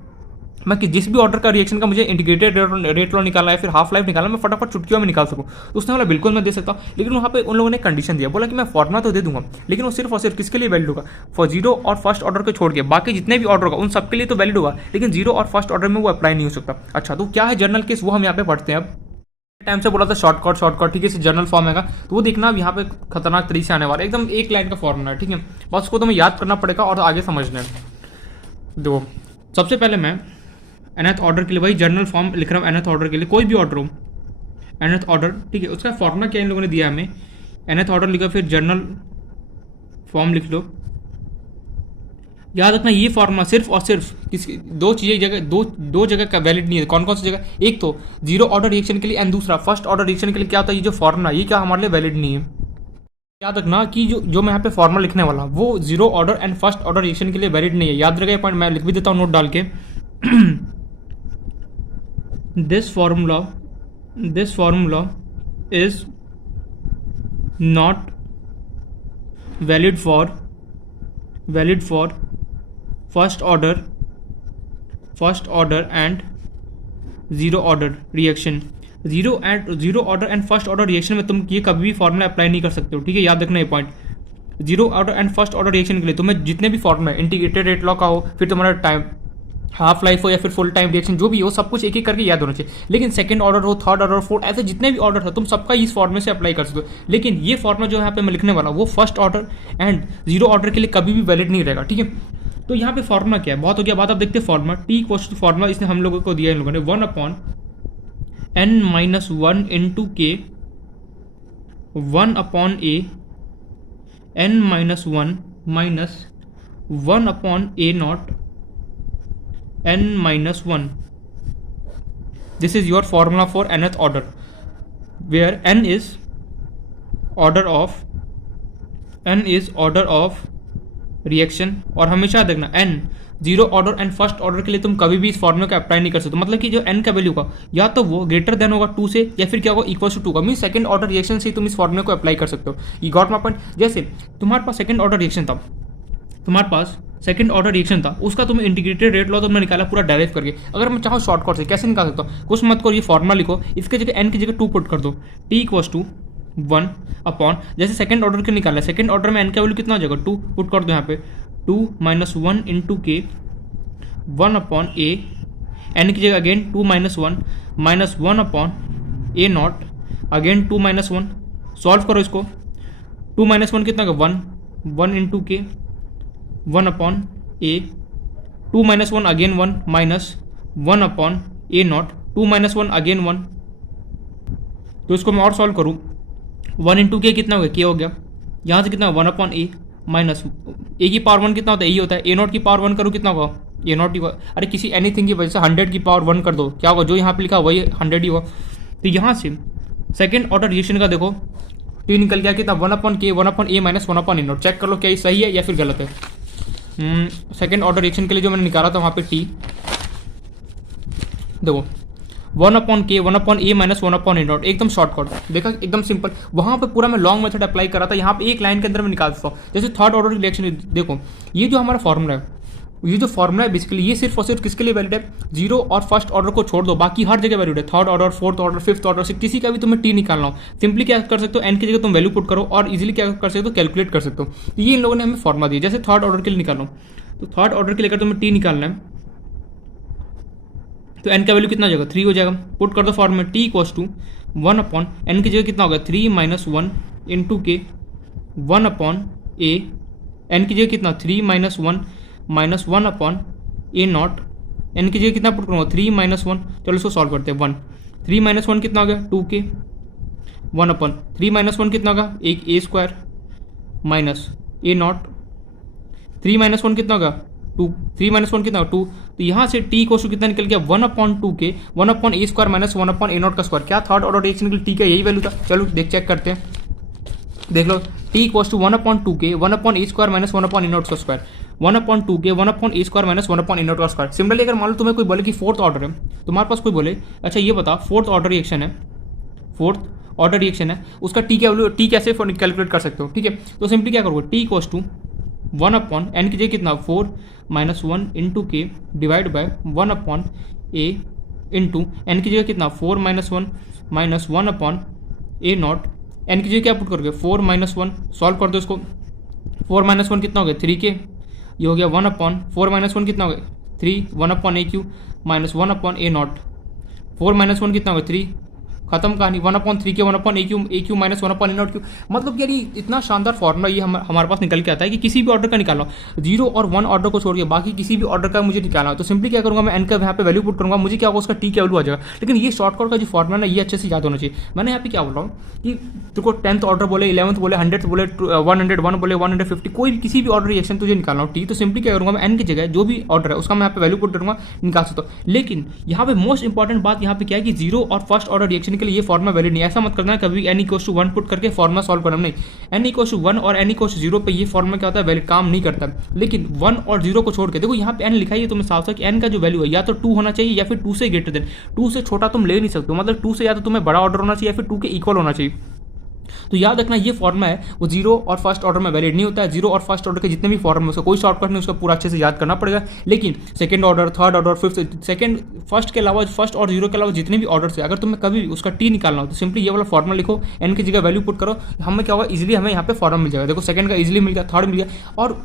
मैं कि जिस भी ऑर्डर का रिएक्शन का मुझे इंटीग्रेटेड रेट लॉ निकालना है, फिर हाफ लाइफ निकालना, मैं फटाफट चुटकियों में निकाल सकूँ। तो उसने बोला बिल्कुल मैं दे सकता हूँ, लेकिन वहाँ पे उन लोगों ने कंडीशन दिया, बोला कि मैं फॉर्मूला तो दे दूंगा, लेकिन वो सिर्फ और सिर्फ किसके लिए वैलिड होगा, फॉर जीरो और फर्स्ट ऑर्डर को छोड़ के बाकी जितने भी ऑर्डर होगा उन सबके लिए तो वैलिड होगा, लेकिन जीरो और फर्स्ट ऑर्डर में वो अप्लाई नहीं हो सकता। अच्छा, तो क्या है जनरल केस, वो हम यहाँ पे पढ़ते हैं। अब टाइम से बोला था शॉर्टकट, ठीक है, इसे जर्नल फॉर्म है, तो वो देखना अब यहाँ पे खतरनाक तरीके से आने वाला है, एकदम एक लाइन का फॉर्मूला है, ठीक है, बस उसको तुम्हें याद करना पड़ेगा और आगे समझना है। देखो सबसे पहले मैं nth ऑर्डर के लिए वही जर्नल फॉर्म लिख रहा हूँ, nth ऑर्डर के लिए कोई भी ऑर्डर हो, nth ऑर्डर, ठीक है, उसका फॉर्मूला क्या इन लोगों ने दिया हमें, nth ऑर्डर लिखा, फिर जर्नल फॉर्म लिख लो। याद रखना ये फॉर्मूला सिर्फ और सिर्फ किसी दो चीज़ें जगह दो जगह का वैलिड नहीं है। कौन कौन सी जगह, एक तो जीरो ऑर्डर रिएक्शन के लिए एंड दूसरा फर्स्ट ऑर्डर रिएक्शन के लिए क्या होता है, ये जो फॉर्मूला ये क्या हमारे लिए वैलिड नहीं है। याद रखना कि जो मैं यहाँ पे फॉर्मूला लिखने वाला वो zero order and first order reaction के लिए वैलिड नहीं है। याद रखेगा ये पॉइंट, मैं लिख भी देता हूँ नोट डाल के। this formula is not valid for first order and zero order reaction। Zero order and first order reaction में तुम ये कभी भी फॉर्मूला अप्लाई नहीं कर सकते हो, ठीक है, याद रखना ये point. Zero order and first order reaction के लिए तुम्हें जितने भी फॉर्मूला इंटीग्रेटेड रेट लॉ का हो, फिर तुम्हारा टाइम हाफ लाइफ हो या फिर फुल टाइम रिएक्शन जो भी हो, सब कुछ एक एक करके याद होना चाहिए। लेकिन सेकंड ऑर्डर हो, थर्ड ऑर्डर, फोर्थ, ऐसे जितने भी ऑर्डर है तुम सबका इस फॉर्मूले से अप्लाई कर सकते हो। लेकिन ये फॉर्मूला जो यहाँ पे मैं लिखने वाला वो first order and zero order के लिए कभी भी वैलिड नहीं रहेगा, ठीक है। तो यहाँ पे फॉर्मूला क्या है, बहुत हो गया बात। अब देखते हैं formula, T equals to formula इसने हम लोगों को दिया इन लोगों ने 1/n-1 इंटू के 1/a n-1 minus 1/a0 n-1। This is your formula for nth order, where n is order of reaction। और हमेशा देखना n zero order and first order के लिए तुम कभी भी इस फॉर्मूले का अप्लाई नहीं कर सकते। मतलब कि जो n का वैल्यू का या तो वो ग्रेटर देन होगा 2 से, या फिर क्या होगा इक्वल टू 2 का, मीन सेकंड ऑर्डर रिएक्शन से तुम इस फॉर्मूले को अप्लाई कर सकते हो। ये गॉट माय पॉइंट। जैसे तुम्हारे पास सेकंड ऑर्डर रिएक्शन था, उसका तुम इंटीग्रेटेड रेट लॉ तुमने निकाला पूरा डायरेक्ट करके। अगर मैं चाहूँ शॉर्टकट से कैसे निकाल सकता हूँ, कुछ मत करो, ये फॉर्मूला लिखो, इसके जगह n की जगह 2 पुट कर दो, t इक्वल्स टू 1 अपॉन, जैसे सेकंड ऑर्डर के निकाला, सेकंड ऑर्डर में n का वैल्यू कितना हो जाएगा 2 पुट कर दो यहाँ पे, 2 - 1 इंटू के 1/a, n की जगह again 2 - 1 minus 1/a0 again 2 - 1। Solve करो इसको, 2 - 1 कितना होगा 1 इंटू के 1/a, 2 - 1 again 1 minus 1/a0, 2 - 1 again 1। तो इसको मैं और सॉल्व करूँ, 1 इंटू के कितना हो गया, के हो गया, यहाँ से कितना 1/a माइनस a की पावर 1 कितना होता है, यही होता है, a0 की पावर 1 करो कितना होगा, a0 की, अरे किसी एनीथिंग की वजह से 100 की पावर 1 कर दो, क्या होगा, जो यहाँ पे लिखा वही 100 ही होगा। तो यहाँ से सेकेंड ऑर्डर रिएक्शन का देखो टी निकल गया कितना 1/k 1/a minus 1/a0। Check कर लो क्या ये सही है या फिर गलत है। सेकेंड ऑर्डर रिएक्शन के लिए जो मैंने निकाला था वहाँ पे टी देखो 1/k 1/a माइनस 1/a0, एकदम शॉर्टकट देखा, एकदम सिंपल। वहाँ पे पूरा मैं लॉन्ग मेथड अप्लाई करा था, यहाँ पे एक लाइन के अंदर मैं निकाल सकता हूँ। जैसे थर्ड ऑर्डर रिएक्शन देखो, ये जो हमारा फॉर्मूला है, ये जो फॉर्मूला है बेसिकली ये सिर्फ और सिर्फ किसके लिए वैलिड है, जीरो और फर्स्ट ऑर्डर को छोड़ दो, बाकी हर जगह वैलिड है। Third order, fourth order, fifth order से किसी का भी तुम्हें टी निकालना हो, सिंपली क्या कर सकते हो, एन की जगह तुम वैल्यू पुट करो और इजीली क्या कर सकते हो, कैलकुलेट कर सकते हो। तो ये इन लोगों ने हमें फॉर्मूला दिया। जैसे थर्ड ऑर्डर के लिए निकालो, तो थर्ड ऑर्डर के लिए अगर तुम्हें टी निकालना है तो एन का वैल्यू कितना हो जाएगा 3 हो जाएगा, पुट कर दो फॉर्म में, टी इक्वल्स टू 1/n की जगह कितना होगा 3 - 1 इंटू के 1/a, एन की जगह कितना 3 - 1 माइनस 1/a0, एन की जगह कितना पुट करूँगा 3 - 1, चलो इसको सॉल्व करते हैं 1। 3 माइनस 1 कितना हो गया 2k, 1 अपन 3 माइनस 1 कितना होगा एक a square minus a naught, 3 minus 1 कितना होगा 2, 3 माइनस 1 कितना होगा 2, तो यहाँ से टी इक्वल टू कितना निकल गया 1/2k, 1/a square minus 1/a naught का स्क्वायर। क्या थर्ड ऑर्डर रिएक्शन के लिए टी का यही वैल्यू था? चलो चेक करते हैं, देख लो t equal to 1/2k, 1/a square minus 1/a naught का square, 1/2k, 1/a square minus 1/a naught का स्क्वायर। सिमिलरली अगर मान लो तुम्हें कोई बोले कि फोर्थ ऑर्डर है, तुम्हारे पास कोई बोले अच्छा ये बता फोर्थ ऑर्डर रिएक्शन है, फोर्थ ऑर्डर रिएक्शन है, उसका टी क्या वैल्यू, टी कैसे कैलकुलेट कर सकते हो? ठीक है, तो सिंपली क्या करोगे टी इक्वल टू 1/n की जगह कितना 4 minus 1 into K divide by 1/a into N की जगह कितना 4 minus 1 minus 1/a not, N की जगह क्या पुट करोगे 4 माइनस 1, सॉल्व कर दो इसको, 4 माइनस 1 कितना हो गया 3k, ये हो गया 1/4 माइनस 1 कितना हो गया 3, 1/a³ minus 1/a not, 4 minus 1 कितना हो गया 3, खत्म कहानी, 1/3k 1/a³ minus 1/a not Q. मतलब यार ये इतना शानदार फॉर्मूला ये हमारे पास निकल के आता है कि किसी भी ऑर्डर का निकालना हो, 0 और 1 ऑर्डर को छोड़ के बाकी किसी भी ऑर्डर का मुझे निकालना हो, तो सिंपली क्या करूँगा मैं एन का यहाँ पे वैल्यू पुट करूँगा, मुझे क्या होगा उसका टी का वैल्यू आ जाएगा। लेकिन ये शॉर्टकट का जो फॉर्मूला ना ये अच्छे से याद होना चाहिए। मैंने यहाँ पे क्या बोल रहा हूँ कि तुमको 10th ऑर्डर बोले, 11th बोले, 100th बोले, 101 बोले, 150 कोई भी किसी भी ऑर्डर रिएक्शन तुझे निकालना हो टी, तो सिंपली क्या करूँगा मैं एन की जगह जो भी ऑर्डर है उसका मैं यहाँ पे वैल्यू पुट करूँगा, निकाल सकता हूँ। लेकिन यहाँ पे मोस्ट इंपॉर्टेंट बात यहाँ पे क्या है कि 0 और फर्स्ट ऑर्डर रिएक्शन के लिए ये फॉर्मूला वैलिड नहीं है। ऐसा मत करना है कभी n इक्वल टू 1 पुट करके फॉर्मूला सॉल्व करना, नहीं, n इक्वल टू 1 और n इक्वल टू 0 पे ये फॉर्मूला क्या होता है वैलिड काम नहीं करता। लेकिन 1 और 0 को छोड़ के देखो यहाँ पे n लिखा है, तुम्हें साफ है कि n का जो वैल्यू है या तो 2 होना चाहिए या फिर 2 से ग्रेटर देन, 2 से छोटा तुम ले नहीं सकते हो, मतलब 2 से या तो तुम्हें बड़ा ऑर्डर होना चाहिए या फिर 2 के इक्वल होना चाहिए। तो याद रखना ये फॉर्मूला है वो 0 और फर्स्ट ऑर्डर में वैलिड नहीं होता है। 0 और फर्स्ट ऑर्डर के जितने भी फॉर्मूले उसका कोई शॉर्टकट नहीं, उसका पूरा अच्छे से याद करना पड़ेगा। लेकिन second order, third order, fifth, second, first के अलावा, फर्स्ट और 0 के अलावा जितने भी ऑर्डर है, अगर तुम्हें कभी भी उसका टी निकालना हो तो सिंपली ये वाला फॉर्मूला लिखो, एन की जगह वैल्यू पुट करो, हमें क्या होगा इजिली हमें यहाँ पे फॉर्मूला मिल जाएगा। देखो सेकंड का इजिली मिल गया, थर्ड मिल गया, और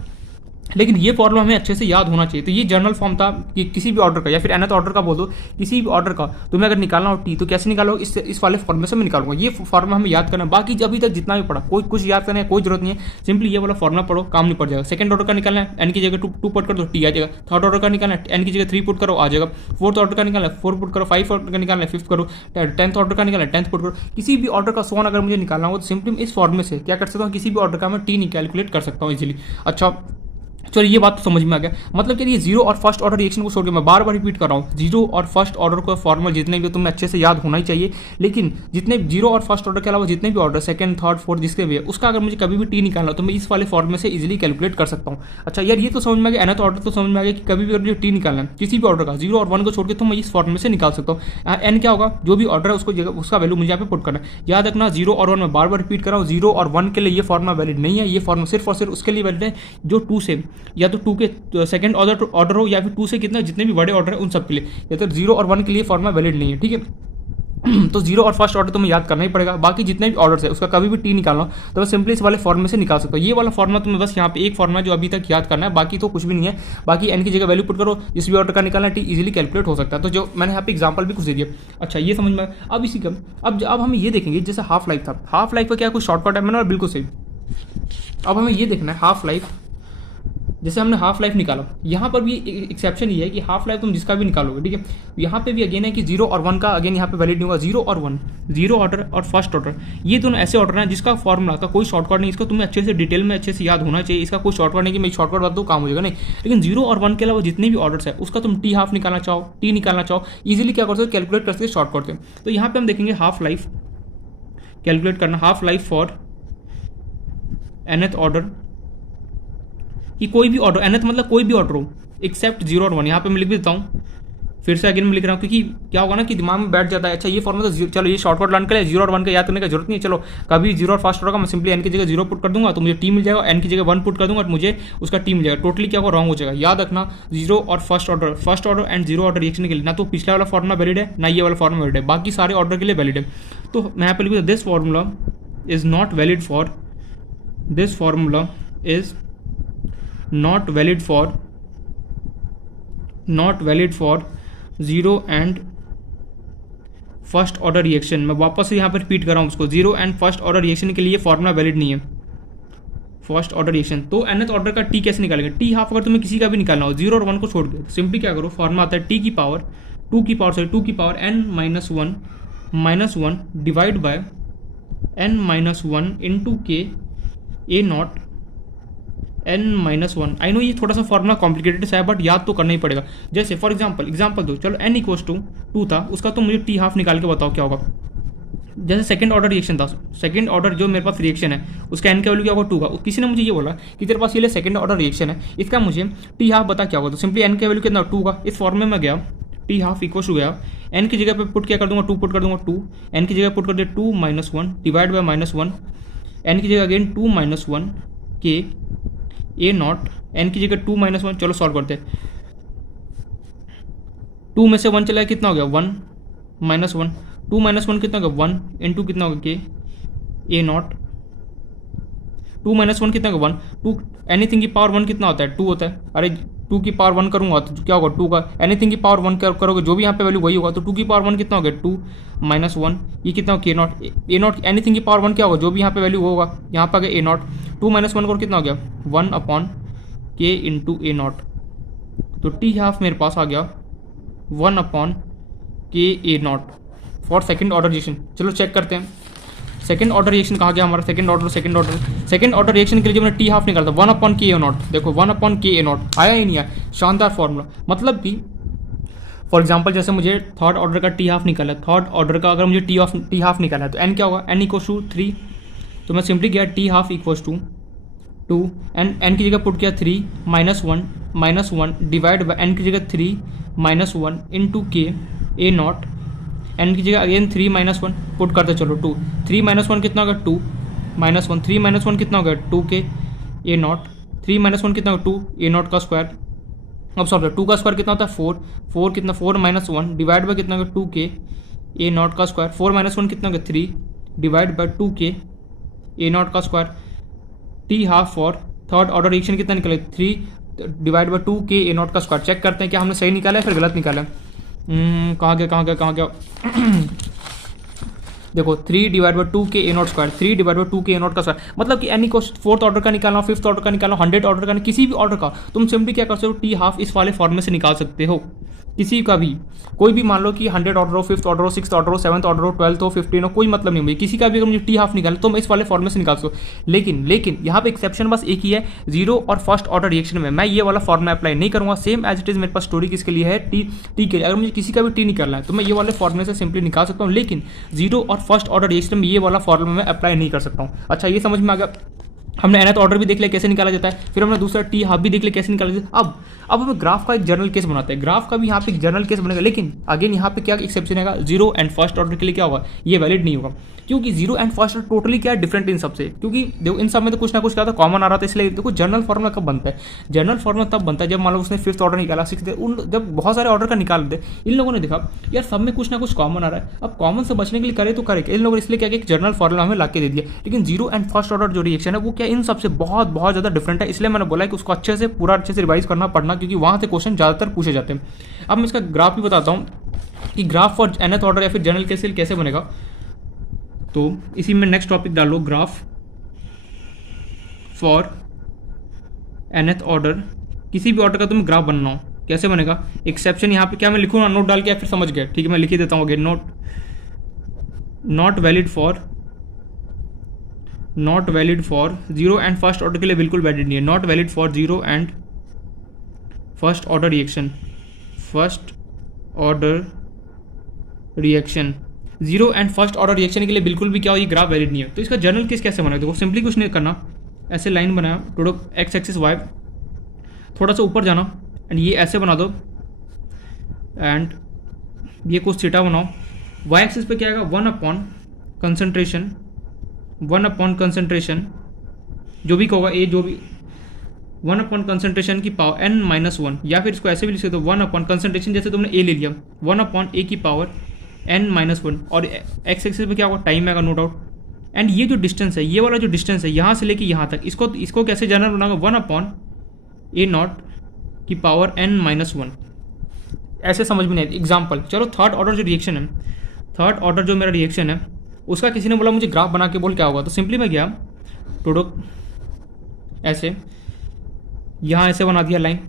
लेकिन ये फॉर्मूला हमें अच्छे से याद होना चाहिए। तो ये जनरल फॉर्म था कि किसी भी ऑर्डर का या फिर nth ऑर्डर का बोल दो, किसी भी ऑर्डर का तुम्हें अगर निकालना हो टी तो कैसे निकालो, इस वाले फॉर्मूले से मैं निकालूंगा। ये फॉर्मूला हमें याद करना है, बाकी अभी तक जितना भी पढ़ा कोई कुछ याद करने की कोई जरूरत नहीं है, सिंपली ये वाला फॉर्मूला पढ़ो, काम नहीं पड़ जाएगा। सेकंड ऑर्डर का निकालना है एन की जगह 2 पुट कर दो टी आ जाएगा, थर्ड ऑर्डर का निकालना है एन की जगह 3 पुट करो आ जाएगा, फोर्थ ऑर्डर का निकालना है 4 पुट करो, 5 ऑर्डर का निकालना है 5 करो, 10th ऑर्डर का निकालना है 10th पुट करो। किसी भी ऑर्डर का सोन अगर मुझे निकालना हो तो सिंपली इस फॉर्मूले से क्या कर सकता हूँ, किसी भी ऑर्डर का मैं टी कैलकुलेट कर सकता हूँ इजीली। अच्छा चलो ये बात तो समझ में आ गया, मतलब कि ये 0 और फर्स्ट ऑर्डर रिएक्शन को छोड़ के मैं बार बार रिपीट कर रहा हूँ, 0 और फर्स्ट ऑर्डर का फॉर्मूला जितने भी तुम्हें अच्छे से याद होना ही चाहिए। लेकिन जितने 0 और फर्स्ट ऑर्डर के अलावा जितने भी ऑर्डर सेकंड, थर्ड, फोर्थ जिसके भी है, उसका अगर मुझे कभी भी टी निकालना हो तो मैं इस वाले फॉर्मूले से इजीली कैलकुलेट कर सकता हूँ। अच्छा यार ये तो समझ में आ गया, nth ऑर्डर तो समझ में आ गया कि कभी भी अगर मुझे टी निकालना है किसी भी ऑर्डर का 0 और 1 को छोड़ के तो मैं इस फॉर्मूले से निकाल सकता हूँ। एन क्या होगा, जो भी ऑर्डर है उसको उसका वैल्यू मुझे यहाँ पे पुट करना है। याद रखना 0 और 1 में बार बार रिपीट कर रहा हूँ, 0 और 1 के लिए ये फॉर्मूला वैलिड नहीं है, ये फॉर्मूला सिर्फ और सिर्फ उसके लिए वैलिड है जो 2 से या तो 2 के सेकंड ऑर्डर हो या फिर 2 से कितना जितने भी बड़े ऑर्डर है उन सब के लिए, या तो 0 और 1 के लिए फॉर्मूला वैलिड नहीं है। ठीक है तो 0 और फर्स्ट ऑर्डर तुम्हें याद करना ही पड़ेगा, बाकी जितने भी ऑर्डर्स है उसका कभी भी टी निकालना तो मैं सिंपली इस वाले फॉर्मूले से निकाल सकता हूँ। ये वाला फॉर्मूला तुम्हें बस यहाँ पे एक फॉर्मूला जो अभी तक याद करना है, बाकी तो कुछ भी नहीं है। बाकी एन की जगह वैल्यू पुट करो, जिस भी ऑर्डर का निकालना है टी इजीली कैलकुलेट हो सकता है। तो जो मैंने यहाँ पे एग्जाम्पल भी कुछ दे दिया। अच्छा ये समझ में, अब इसी का अब हम ये देखेंगे जैसे हाफ लाइफ था, हाफ लाइफ का क्या कुछ शॉर्टकट है, मैंने बिल्कुल सही। अब हमें ये देखना है हाफ लाइफ, जैसे हमने हाफ लाइफ निकाला, यहाँ पर भी एक्सेप्शन ये है कि हाफ लाइफ तुम जिसका भी निकालोगे, ठीक है, यहाँ पे भी अगेन है कि 0 और 1 का अगेन यहाँ पे वैलिड नहीं होगा। 0 और 1, 0 ऑर्डर और फर्स्ट ऑर्डर, ये दोनों ऐसे ऑर्डर हैं जिसका फॉर्मूला का कोई शॉर्टकट नहीं, इसको तुम्हें अच्छे से डिटेल में अच्छे से याद होना चाहिए। इसका कोई शॉर्टकट नहीं कि मैं शॉर्टकट बता दूँ काम हो जाएगा, नहीं। लेकिन 0 और 1 के अलावा जितने भी ऑर्डर्स है उसका तुम टी हाफ निकालना चाहो, टी निकालना चाहो, ईजिली क्या कर सकते हो, कैलकुलेट कर सकते हो शॉर्टकट से। तो यहाँ पे हम देखेंगे हाफ लाइफ कैलकुलेट करना, half life for nth order, कि कोई भी ऑर्डर, nth मतलब कोई भी ऑर्डर हो एक्सेप्ट 0 और 1। यहाँ पे मैं लिख भी देता हूँ, फिर से अगेन मैं लिख रहा हूँ, क्योंकि क्या होगा ना कि दिमाग में बैठ जाता है। अच्छा ये फॉर्मूला तो चलो ये शॉर्टकट लर्न करें, 0 और 1 का याद करने की जरूरत नहीं है। चलो कभी 0 और फर्स्ट ऑर्डर का मैं सिंपली n की जगह 0 पुट कर दूंगा तो मुझे टी मिल जाएगा, n की जगह 1 पुट कर दूंगा तो मुझे उसका टी मिल जाएगा। टोटली क्या होगा, रॉन्ग हो जाएगा। याद रखना 0 और first order and 0 order reaction के लिए ना तो पिछला वाला फॉर्मूला वैलिड है ना ये वाला फॉर्मूला वैलिड है, बाकी सारे ऑर्डर के लिए वैलिड है। तो मैं यहाँ पे लिखूँ this formula is not valid for, this formula is not valid for 0 and first order reaction. मैं वापस से यहाँ पर रिपीट कर रहा हूँ उसको, 0 एंड फर्स्ट ऑर्डर रिएक्शन के लिए फॉर्मूला वैलिड नहीं है फर्स्ट ऑर्डर रिएक्शन। तो nth ऑर्डर का टी कैसे निकालेंगे, टी हाफ अगर तुम्हें किसी का भी निकालना हो 0 और 1 को छोड़ के, सिंपली क्या करो, फॉर्मूला आता है टी की पावर 2 की power n-1 -1 divide bye n-1 into के a not n-1। I know ये थोड़ा सा फॉर्मूला कॉम्प्लिकेटेड सा है, बट याद तो करना ही पड़ेगा। जैसे फॉर एग्जाम्पल दो, चलो n इक्वल्स टू 2 था, उसका तो मुझे टी हाफ निकाल के बताओ क्या होगा। जैसे सेकंड ऑर्डर रिएक्शन था, सेकंड ऑर्डर जो मेरे पास रिएक्शन है उसका n का वैल्यू क्या होगा 2 का। किसी ने मुझे ये बोला कि तेरे पास ये सेकंड ऑर्डर रिएक्शन है, इसका मुझे टी हाफ बता क्या होगा। तो सिंपली n का वैल्यू कितना 2 का, इस फॉर्म में गया टी हाफ इक्वल टू गया n की जगह पे पुट क्या कर दूंगा 2 पुट कर दूंगा 2, n की जगह पुट कर दिया 2 - 1 डिवाइड बाय -1, n की जगह अगेन 2 - 1 के ए नॉट, n की जगह 2 - 1। चलो सॉल्व करते हैं। 2 में से 1 चला कितना हो गया 1 - 1, 2 - 1 कितना होगा 1 इंटू कितना होगा के ए नॉट, 2 - 1 कितना होगा 1, 2 एनीथिंग की पावर 1 कितना होता है 2 होता है। अरे 2 की पावर 1 करूँगा तो क्या होगा 2 का, एनीथिंग की पावर 1 करोगे जो भी यहाँ पे वैल्यू वही होगा। तो 2 की पावर 1 कितना हो गया 2 - 1, ये कितना होगा के नॉट, ए नॉट एनीथिंग की पावर 1 क्या होगा जो भी यहाँ पे वैल्यू होगा, यहाँ पे आ गया ए नॉट, 2 - 1 को कितना हो गया 1 upon k into a naught. तो टी हाफ मेरे पास आ गया 1 upon k a naught for second order reaction. चलो चेक करते हैं सेकंड ऑर्डर रिएक्शन कहाँ गया हमारा, सेकंड ऑर्डर रिएक्शन के लिए जो मैंने टी हाफ निकाला था 1 अपॉन के ए नॉट, देखो 1 अपॉन के ए नॉट आया ही नहीं आया, शानदार फॉर्मूला। मतलब कि फॉर एग्जाम्पल जैसे मुझे थर्ड ऑर्डर का टी हाफ निकाला है, थर्ड ऑर्डर का अगर मुझे टी हाफ निकाला है तो एन क्या होगा, एन इक्वल्स टू 3। तो मैं सिंपली गया T half equals to 2 and N की जगह पुट किया 3 - 1 डिवाइड बाय एन की जगह 3 - 1 इंटू के ए नॉट, एन की जगह अगेन 3 - 1 पुट करते चलो 2, 3 - 1 कितना होगा 2 - 1, 3 - 1 कितना होगा 2 के ए नॉट, 3 - 1 कितना होगा 2 ए नॉट का स्क्वायर। अब सॉल्व 2 का स्क्वायर कितना होता है 4 कितना 4 - 1 डिवाइड बाय कितना होगा 2 के ए नॉट का स्क्वायर, 4 - 1 कितना होगा 3 डिवाइड बाय 2 के ए नॉट का square. T half for third order reaction कितना निकले 3 डिवाइड बाय 2 के ए नॉट का स्क्वायर। चेक करते हैं क्या हमने सही निकाला है फिर गलत निकाला है। कहाँ गया देखो 3 डिवाइड बाय 2 के a not square, 3 divide by 2 के ए नॉट का स्क्वायर। मतलब कि एनी को फोर्थ ऑर्डर का निकालना, फिफ्थ ऑर्डर का निकालना, 100 ऑर्डर का, किसी भी ऑर्डर का तुम सिंपली क्या कर सकते हो टी हाफ इस वाले फॉर्म में से निकाल सकते हो। किसी का भी कोई भी मान लो कि 100 ऑर्डर हो, फिफ्थ ऑर्डर हो, सिक्स ऑर्डर हो, सेवंथ ऑर्डर हो, 12th हो, 15 हो, कोई मतलब नहीं मुझे किसी का भी अगर मुझे टी हाफ निकाले तो मैं इस वाले फॉर्म में से निकाल सकूँ। लेकिन यहाँ पे एक्सेप्शन बस एक ही है, जीरो और फर्स्ट ऑर्डर रिएक्शन में मैं ये वाला फॉर्मूला अप्लाई नहीं करूँगा। सेम एज इट इज मेरे पास स्टोरी किसके लिए है टी के लिए। अगर मुझे किसी का भी टी निकालना है तो मैं ये वाले फॉर्मूले से सिंपली निकाल सकता हूँ, लेकिन जीरो और फर्स्ट ऑर्डर रिएक्शन में ये वाला फॉर्मूला मैं अप्लाई नहीं कर सकता हूँ। अच्छा ये समझ में आ गया। हमने nth ऑर्डर भी देख लिया कैसे निकाला जाता है, फिर हमने दूसरा टी हाफ भी देख लिया कैसे निकाला जाता है। अब हमें ग्राफ का एक जनरल केस बनाते हैं। ग्राफ का भी यहाँ पे एक जनरल केस बनेगा, लेकिन अगेन यहाँ पे क्या एक्सेप्शन है, जीरो एंड फर्स्ट ऑर्डर के लिए क्या होगा ये वैलिड नहीं होगा, क्योंकि zero and first order totally क्या है डिफरेंट इन सबसे। क्योंकि देखो इन सब में तो कुछ ना कुछ क्या था कॉमन आ रहा था, इसलिए देखो जनरल फॉर्मूला कब बनता है, जनरल फॉर्मूला तब बनता है जब मान लो उसने फिफ्थ ऑर्डर निकाला, सिक्स, जब बहुत सारे ऑर्डर का निकाल दे। इन लोगों ने देखा यार सब में कुछ ना कुछ कॉमन आ रहा है, अब कॉमन से बचने के लिए करे तो करे, इन लोगों ने इसलिए क्या एक जनरल फॉर्मूला हमें ला के दे दिया। लेकिन जीरो एंड फर्स्ट ऑर्डर जो रिएक्शन है वो क्या इन सबसे बहुत बहुत ज़्यादा डिफरेंट है, इसलिए मैंने बोला कि उसको अच्छे से रिवाइज करना पड़ना, क्योंकि वहाँ से क्वेश्चन ज़्यादातर पूछे जाते हैं। अब मैं इसका ग्राफ भी बताता हूँ कि ग्राफ फॉर nth ऑर्डर या फिर जनरल केस कैसे बनेगा। तो इसी में नेक्स्ट टॉपिक डाल लो, ग्राफ फॉर nth ऑर्डर, किसी भी ऑर्डर का तुम्हें ग्राफ बनना हो कैसे बनेगा। एक्सेप्शन यहाँ पे क्या मैं लिखूँ ना, नोट डाल के, फिर समझ गया ठीक है, मैं लिख ही देता हूँ again, not valid for zero and first order के लिए बिल्कुल वैलिड नहीं है। Not valid for zero and first order reaction, zero and first order reaction के लिए बिल्कुल भी क्या हो ये ग्राफ वैलिड नहीं है। तो इसका जनरल केस कैसे बनाया, देखो सिंपली कुछ नहीं करना, ऐसे लाइन बनाया, टोटो एक्स एक्सिस वाई, थोड़ा सा ऊपर जाना एंड ये ऐसे बना दो एंड ये कुछ थीटा बनाओ। वाई एक्सिस पे क्या आएगा 1 अपॉन कंसंट्रेशन जो भी होगा ए, जो भी 1 अपॉन कंसंट्रेशन की पावर n-1, या फिर इसको ऐसे भी लिख सकते हो 1 अपॉन कंसंट्रेशन, जैसे तुमने ए ले लिया 1 अपॉन ए की पावर n-1, और एक्स एक्सिस पे क्या होगा टाइम आएगा नो डाउट। एंड ये जो डिस्टेंस है, ये वाला जो डिस्टेंस है यहाँ से लेके यहाँ तक, इसको कैसे जनरल बनाऊंगा 1 अपॉन ए नॉट की पावर n-1, ऐसे समझ में नहीं आती। एग्जाम्पल चलो थर्ड ऑर्डर जो रिएक्शन है, थर्ड ऑर्डर जो मेरा रिएक्शन है उसका किसी ने बोला मुझे ग्राफ बना के बोल क्या होगा, तो सिंपली मैं गया टोटो ऐसे यहाँ ऐसे बना दिया लाइन,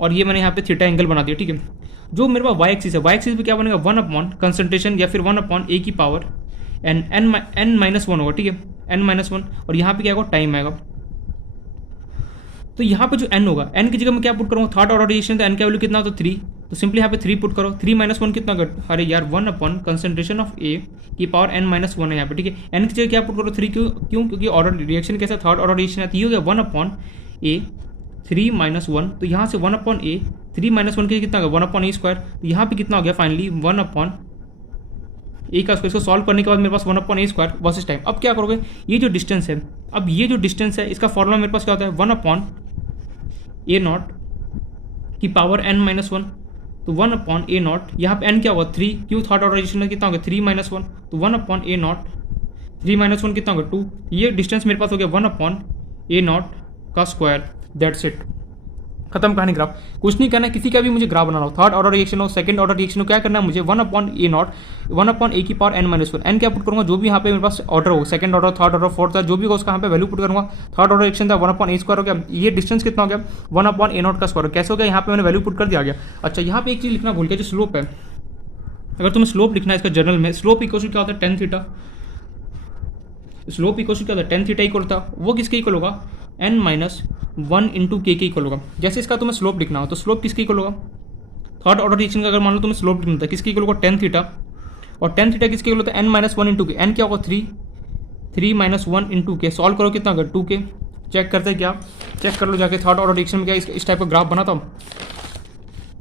और ये मैंने यहाँ पे थीटा एंगल बना दिया ठीक है। जो मेरे पास वाई एक्सिस है, वाई एक्सिस पे क्या बनेगा 1 अपॉन कंसंट्रेशन या फिर 1 अपॉन ए की पावर एन माइनस वन होगा, ठीक है, एन माइनस वन। और यहाँ पे क्या होगा, टाइम आएगा। तो यहाँ पे जो n होगा, n की जगह मैं क्या पुट करूँगा, थर्ड ऑर्डर रिएक्शन, तो n का वैल्यू कितना होता है 3, तो सिंपली यहाँ पे 3 पुट करो। 3 माइनस वन कितना होगा, अरे यार 1 अपॉन कंसंट्रेशन ऑफ ए की पावर n माइनस वन है यहाँ पे, ठीक है। n की जगह क्या पुट करो 3, क्यों क्योंकि ऑर्डर रिएक्शन कैसा, थर्ड ऑर्डर रिएक्शन है, तो ये हो गया 1 अपॉन ए 3 माइनस वन, तो यहाँ से 1 अपॉन ए 3 माइनस वन के कितना होगा 1 अपॉन ए स्क्वायर, तो यहाँ पे कितना हो गया फाइनली 1 अपॉन ए का स्क्वायर। इसको सॉल्व करने के बाद मेरे पास 1 upon a square versus time. अब क्या करोगे, ये जो डिस्टेंस है, अब ये जो डिस्टेंस है इसका फॉर्मूला मेरे पास क्या होता है 1 अपॉन ए नॉट की पावर n माइनस वन, तो 1 अपॉन ए नॉट, यहाँ पे n क्या होगा 3, क्यों थर्ड ऑर्डर रिएक्शन में कितना होगा 3 माइनस वन, तो 1 upon A naught 3 minus one कितना होगा 2, ये डिस्टेंस मेरे पास हो गया 1 अपॉन ए नॉट का स्क्वायर। दैट्स इट, खत्म कहानी। ग्राफ कुछ नहीं करना है, किसी का भी मुझे ग्राफ बनाना हो, थर्ड ऑर्डर रिएक्शन हो, सेकंड ऑर्डर रिएक्शन हो, क्या करना है मुझे 1 upon A not 1 upon A की power n minus one, N क्या पुट करूँगा, जो भी यहाँ पे मेरे पास ऑर्डर हो, second order, third order, fourth, जो भी होगा उसका यहाँ पे वैल्यू पुट करूँगा। थर्ड ऑर्डर रिएक्शन था 1 अपॉन ए स्क्वायर हो गया, ये डिस्टेंस कितना हो गया 1 अपॉन ए नॉट का स्क्वायर, कैसे हो गया, यहाँ पे मैंने वैल्यू पुट कर दिया गया। अच्छा, यहाँ पे एक चीज़ लिखना भूल गया, जो स्लोप है, अगर तुम्हें स्लोप लिखना है इसका जर्नल में, स्लोप इक्वल क्या होता है tan थीटा, स्लोप इक्वल क्या होता है tan थीटा इक्वल होता है, वो किसके इक्वल होगा n माइनस वन इंटू के इक्वल होगा। जैसे इसका तुम्हें स्लोप लिखना हो तो स्लोप किसके इक्वल होगा, थर्ड ऑर्डर रिएक्शन का अगर मान लो तुम्हें स्लोप लिखना था, किसके इक्वल होगा tan थीटा, और tan थीटा किसके इक्वल होता है n माइनस वन इंटू के, n क्या होगा 3 माइनस वन इंटू के, सॉल्व करो कितना होगा 2k। चेक करते हैं, क्या चेक कर लो जाके थर्ड ऑर्डर रिएक्शन में क्या इस टाइप का ग्राफ बना था।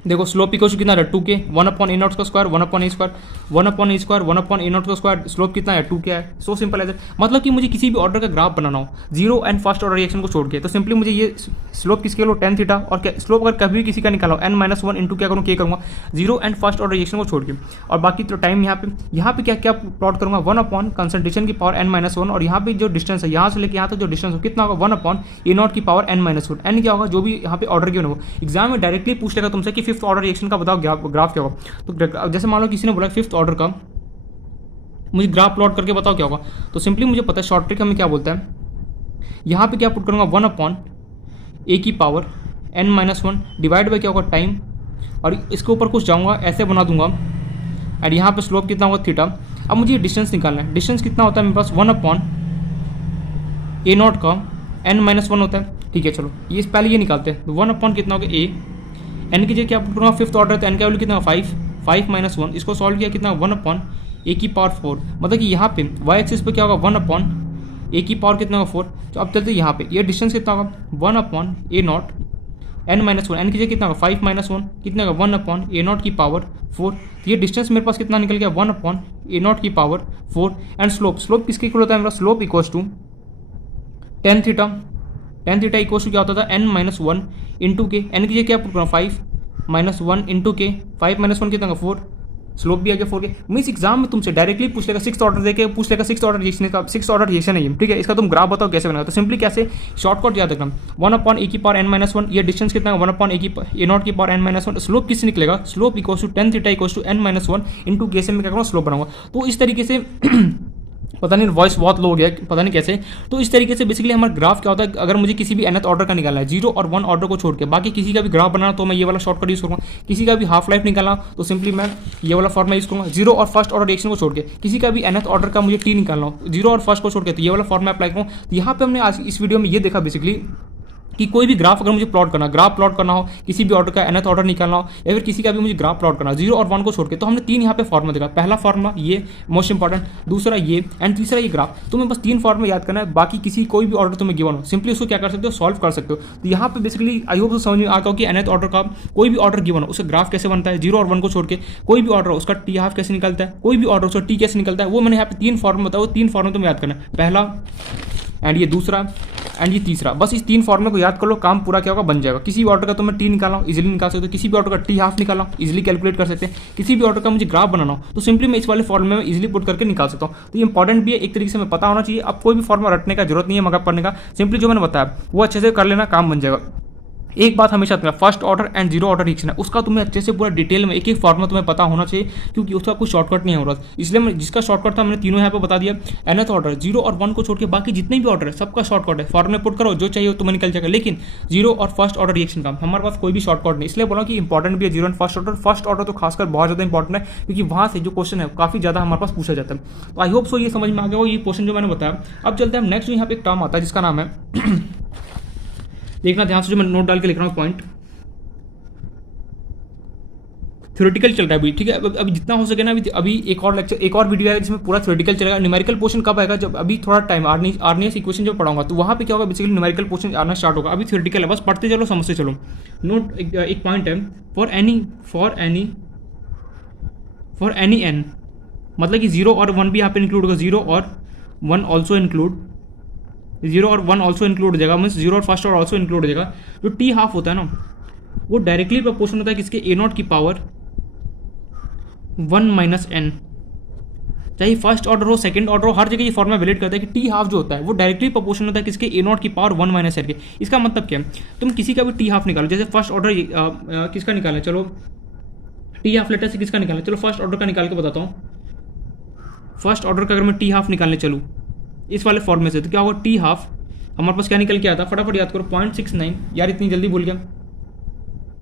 देखो स्लोप इक्वल कितना है 2k, 1 अपॉन ए नॉट का square 1 upon a square 1 upon a square 1 upon A not का स्क्वायर, स्लोप कितना है 2k है। सो सिंपल है, मतलब कि मुझे किसी भी ऑर्डर का ग्राफ बनाना हो zero and first order reaction को छोड़ के, तो सिंपली मुझे ये स्लोप किसके लो tan थीटा, और स्लोप अगर कभी भी किसी का निकाला हो n माइनस वन इंटू क्या करूँ के करूँगा zero and first order reaction को छोड़ के, और बाकी तो टाइम यहाँ पे क्या क्या प्लॉट करूँगा 1 अपॉन कंसंट्रेशन की पावर n माइनस वन, और यहाँ पे जो डिस्टेंस है यहाँ से लेकर यहाँ तक जो डिस्टेंस हो कितना होगा 1 अपॉन ए नॉट की power n minus one, n क्या होगा जो भी यहाँ पे ऑर्डर गिवन हो। एग्जाम में डायरेक्टली पूछ लेगा तुमसे कि फिफ्थ ऑर्डर रिएक्शन का ग्राफ क्या होगा, तो जैसे मान लो किसी ने बोला फिफ्थ ऑर्डर का मुझे ग्राफ प्लॉट करके बताओ क्या होगा, तो सिंपली मुझे पता है शॉर्ट ट्रिक हमें क्या बोलता है, यहाँ पे क्या पुट करूँगा 1 अपॉन ए की power n minus one divide by क्या होगा टाइम, और इसके ऊपर कुछ जाऊँगा ऐसे बना दूंगा, और यहाँ पे स्लोप कितना होगा थीटा। अब मुझे डिस्टेंस निकालना है, डिस्टेंस कितना होता है मेरे पास 1 अपॉन ए नॉट का n माइनस वन होता है, ठीक है। चलो ये पहले ये निकालते हैं, तो 1 अपॉन कितना होगा ए, एन की जगह क्या पुट करूँगा फिफ्थ ऑर्डर, तो एन का वैल्यू कितना 5 माइनस वन, इसको सॉल्व किया कितना 1 अपॉन ए की पावर 4, मतलब कि यहाँ पे वाई एक्सिस पे क्या होगा 1 अपॉन ए की पावर कितना होगा 4। तो अब चलते यहाँ पे ये डिस्टेंस कितना होगा 1 upon A not N minus one, N की जगह कितना होगा 5 माइनस वन, कितना होगा 1 अपॉन ए नॉट की पावर 4। तो ये डिस्टेंस मेरे पास कितना निकल गया 1 अपॉन ए नॉट की पावर 4। एंड स्लोप किसके इक्वल होता है मेरा, slope equals to tan theta equals to क्या होता था n minus one into K, N की जगह क्या पुट करना 5 माइनस वन इंटू के, 5 माइनस वन कितना 4, स्लोप भी आ गया 4 के। मीन्स एग्जाम में तुमसे डायरेक्टली पूछ लेगा सिक्स ऑर्डर देके पूछ लेगा सिक्स ऑर्डर रिएक्शन है, ठीक है। इसका तुम ग्राफ बताओ कैसे बनेगा, तो सिंपली कैसे शॉर्टकट याद रखना 1 अपॉन ए की पावर n माइनस वन, ये डिस्टेंस कितना 1 अपॉन ए नॉट की power n minus one, slope किससे निकलेगा, slope equals to tan theta equals to n minus one into K से मैं क्या करूँगा स्लोप बनाऊंगा। तो इस तरीके से पता नहीं वॉइस बहुत लो हो गया, पता नहीं कैसे। तो इस तरीके से बेसिकली हमारा ग्राफ क्या होता है, अगर मुझे किसी भी nth ऑर्डर का निकालना है, 0 और 1 ऑर्डर को छोड़ के, बाकी किसी का भी ग्राफ बनाना तो मैं ये वाला शॉर्टकट यूज़ करूँगा। किसी का भी हाफ लाइफ निकालना तो सिंपली मैं ये वाला फॉर्मूला यूज़ करूँगा, 0 और फर्स्ट ऑर्डर रिएक्शन को छोड़ के। किसी का भी nth ऑर्डर का मुझे टी निकालना हो 0 और फर्स्ट को छोड़ के, तो ये वाला फॉर्मूला अप्लाई करूँ। तो यहाँ पे हमने आज इस वीडियो में ये देखा बेसिकली कि कोई भी ग्राफ अगर मुझे प्लॉट करना हो, किसी भी ऑर्डर का nth ऑर्डर निकालना हो, या फिर किसी का भी मुझे ग्राफ प्लॉट करना 0 और 1 को छोड़ के, तो हमने 3 यहाँ पे फॉर्मूला देखा। पहला फॉर्मूला ये मोस्ट इंपॉर्टेंट, दूसरा ये, एंड तीसरा ये ग्राफ। तुम्हें बस 3 फॉर्मूला याद करना है, बाकी किसी कोई भी ऑर्डर तुम्हें गिवन हो सिंपली उसको क्या कर सकते हो, सॉल्व कर सकते हो। तो यहाँ पे बेसिकली आई होप समझ में आता हो कि nth ऑर्डर का कोई भी ऑर्डर गिवन हो उसका ग्राफ कैसे बनता है, 0 और 1 को छोड़ के। कोई भी ऑर्डर उसका टी हाफ कैसे निकलता है, कोई भी ऑर्डर उसका टी कैसे निकलता है, वो मैंने यहाँ पे 3 फॉर्मूला बताया, वो 3 फॉर्मूला तुम्हें याद करना है, पहला एंड ये दूसरा एंड ये तीसरा। बस इस 3 फॉर्मूले को याद कर लो, काम पूरा क्या होगा बन जाएगा। किसी भी ऑर्डर का तुम्हें टी निकाला हो इजीली निकाल सकते हो, किसी भी ऑर्डर का टी हाफ निकाला हो इजीली कैलकुलेट कर सकते हैं, किसी भी ऑर्डर का मुझे ग्राफ बनाना हो तो सिंपली मैं इस वाले फॉर्मूले में इजीली पुट करके निकाल सकता हूँ। तो ये इंपॉर्टेंट भी है, एक तरीके से मैं पता होना चाहिए। अब कोई भी फॉर्मूला रटने का जरूरत नहीं है, मगर पढ़ने का सिंपली जो मैंने बताया वो अच्छे से कर लेना, काम बन जाएगा। एक बात हमेशा तुम्हें first order and zero order reaction है उसका तुम्हें अच्छे से पूरा डिटेल में एक एक फॉर्मूला तुम्हें पता होना चाहिए, क्योंकि उसका कुछ शॉर्टकट नहीं हो रहा। इसलिए मैं जिसका शॉर्टकट था मैंने तीनों यहाँ पे बता दिया। nth ऑर्डर, जीरो और वन को छोड़ के बाकी जितने भी ऑर्डर है सबका शॉर्टकट है। फॉर्मूला पुट करो, जो चाहिए तुम्हें निकल जाएगा। लेकिन जीरो और फर्स्ट ऑर्डर रिएक्शन का हमारे पास कोई भी शॉर्टकट नहीं, इसलिए बोला कि इंपॉर्टेंट भी है zero and first order. First order तो खासकर बहुत ज़्यादा इंपॉर्टेंट है, क्योंकि वहाँ से जो क्वेश्चन है काफ़ी ज़्यादा हमारे पास पूछा जाता है। तो आई होप सो ये समझ में आ गया हो ये क्वेश्चन जो मैंने बताया। अब चलते हैं नेक्स्ट, यहाँ पे एक टर्म आता है जिसका नाम है देखना ध्यान से, जो मैं नोट डाल के लिख रहा हूँ पॉइंट, थ्योरेटिकल चल रहा है अभी, ठीक है। अभी जितना हो सके ना, अभी एक और लेक्चर, एक और वीडियो है जिसमें पूरा थ्योरेटिकल चलेगा। न्यूमेरिकल पोर्शन कब आएगा, जब अभी थोड़ा टाइम आर्नियस इक्वेशन जब पढ़ाऊंगा तो वहाँ पे क्या होगा, बेसिकली न्यूमेरिकल पोर्शन आना स्टार्ट होगा। अभी थ्योरेटिकल है, बस पढ़ते चलो समझते चलो। नोट एक पॉइंट है, फॉर एनी एन, मतलब कि जीरो और वन भी यहाँ पे इंक्लूड होगा, जीरो और वन ऑल्सो इंक्लूड, जीरो और वन ऑल्सो इंक्लूड हो जाएगा, मीन्स जीरो और फर्स्ट और ऑल्सो इंक्लूड हो जाएगा। जो टी हाफ होता है ना, वो डायरेक्टली प्रोपोर्शन होता है किसके, ए नॉट की पावर 1 माइनस एन। चाहे फर्स्ट ऑर्डर हो सेकंड ऑर्डर हो, हर जगह ये फॉर्मूला वैलिड करता है कि टी हाफ जो होता है वो डायरेक्टली प्रोपोर्शनल होता है किसके, ए नॉट की पावर 1 माइनस एन के। इसका मतलब क्या है, तुम किसी का भी टी हाफ निकालो, जैसे फर्स्ट ऑर्डर किसका निकालें, चलो टी हाफ लेटर से किसका निकालें, चलो फर्स्ट ऑर्डर का निकाल के बताता हूँ। फर्स्ट ऑर्डर का अगर मैं टी हाफ निकालने चलूँ इस वाले फॉर्म में से, तो क्या होगा, टी हाफ हमारे पास क्या निकल के आता है, फटाफट याद करो 0.69, यार इतनी जल्दी भूल गया,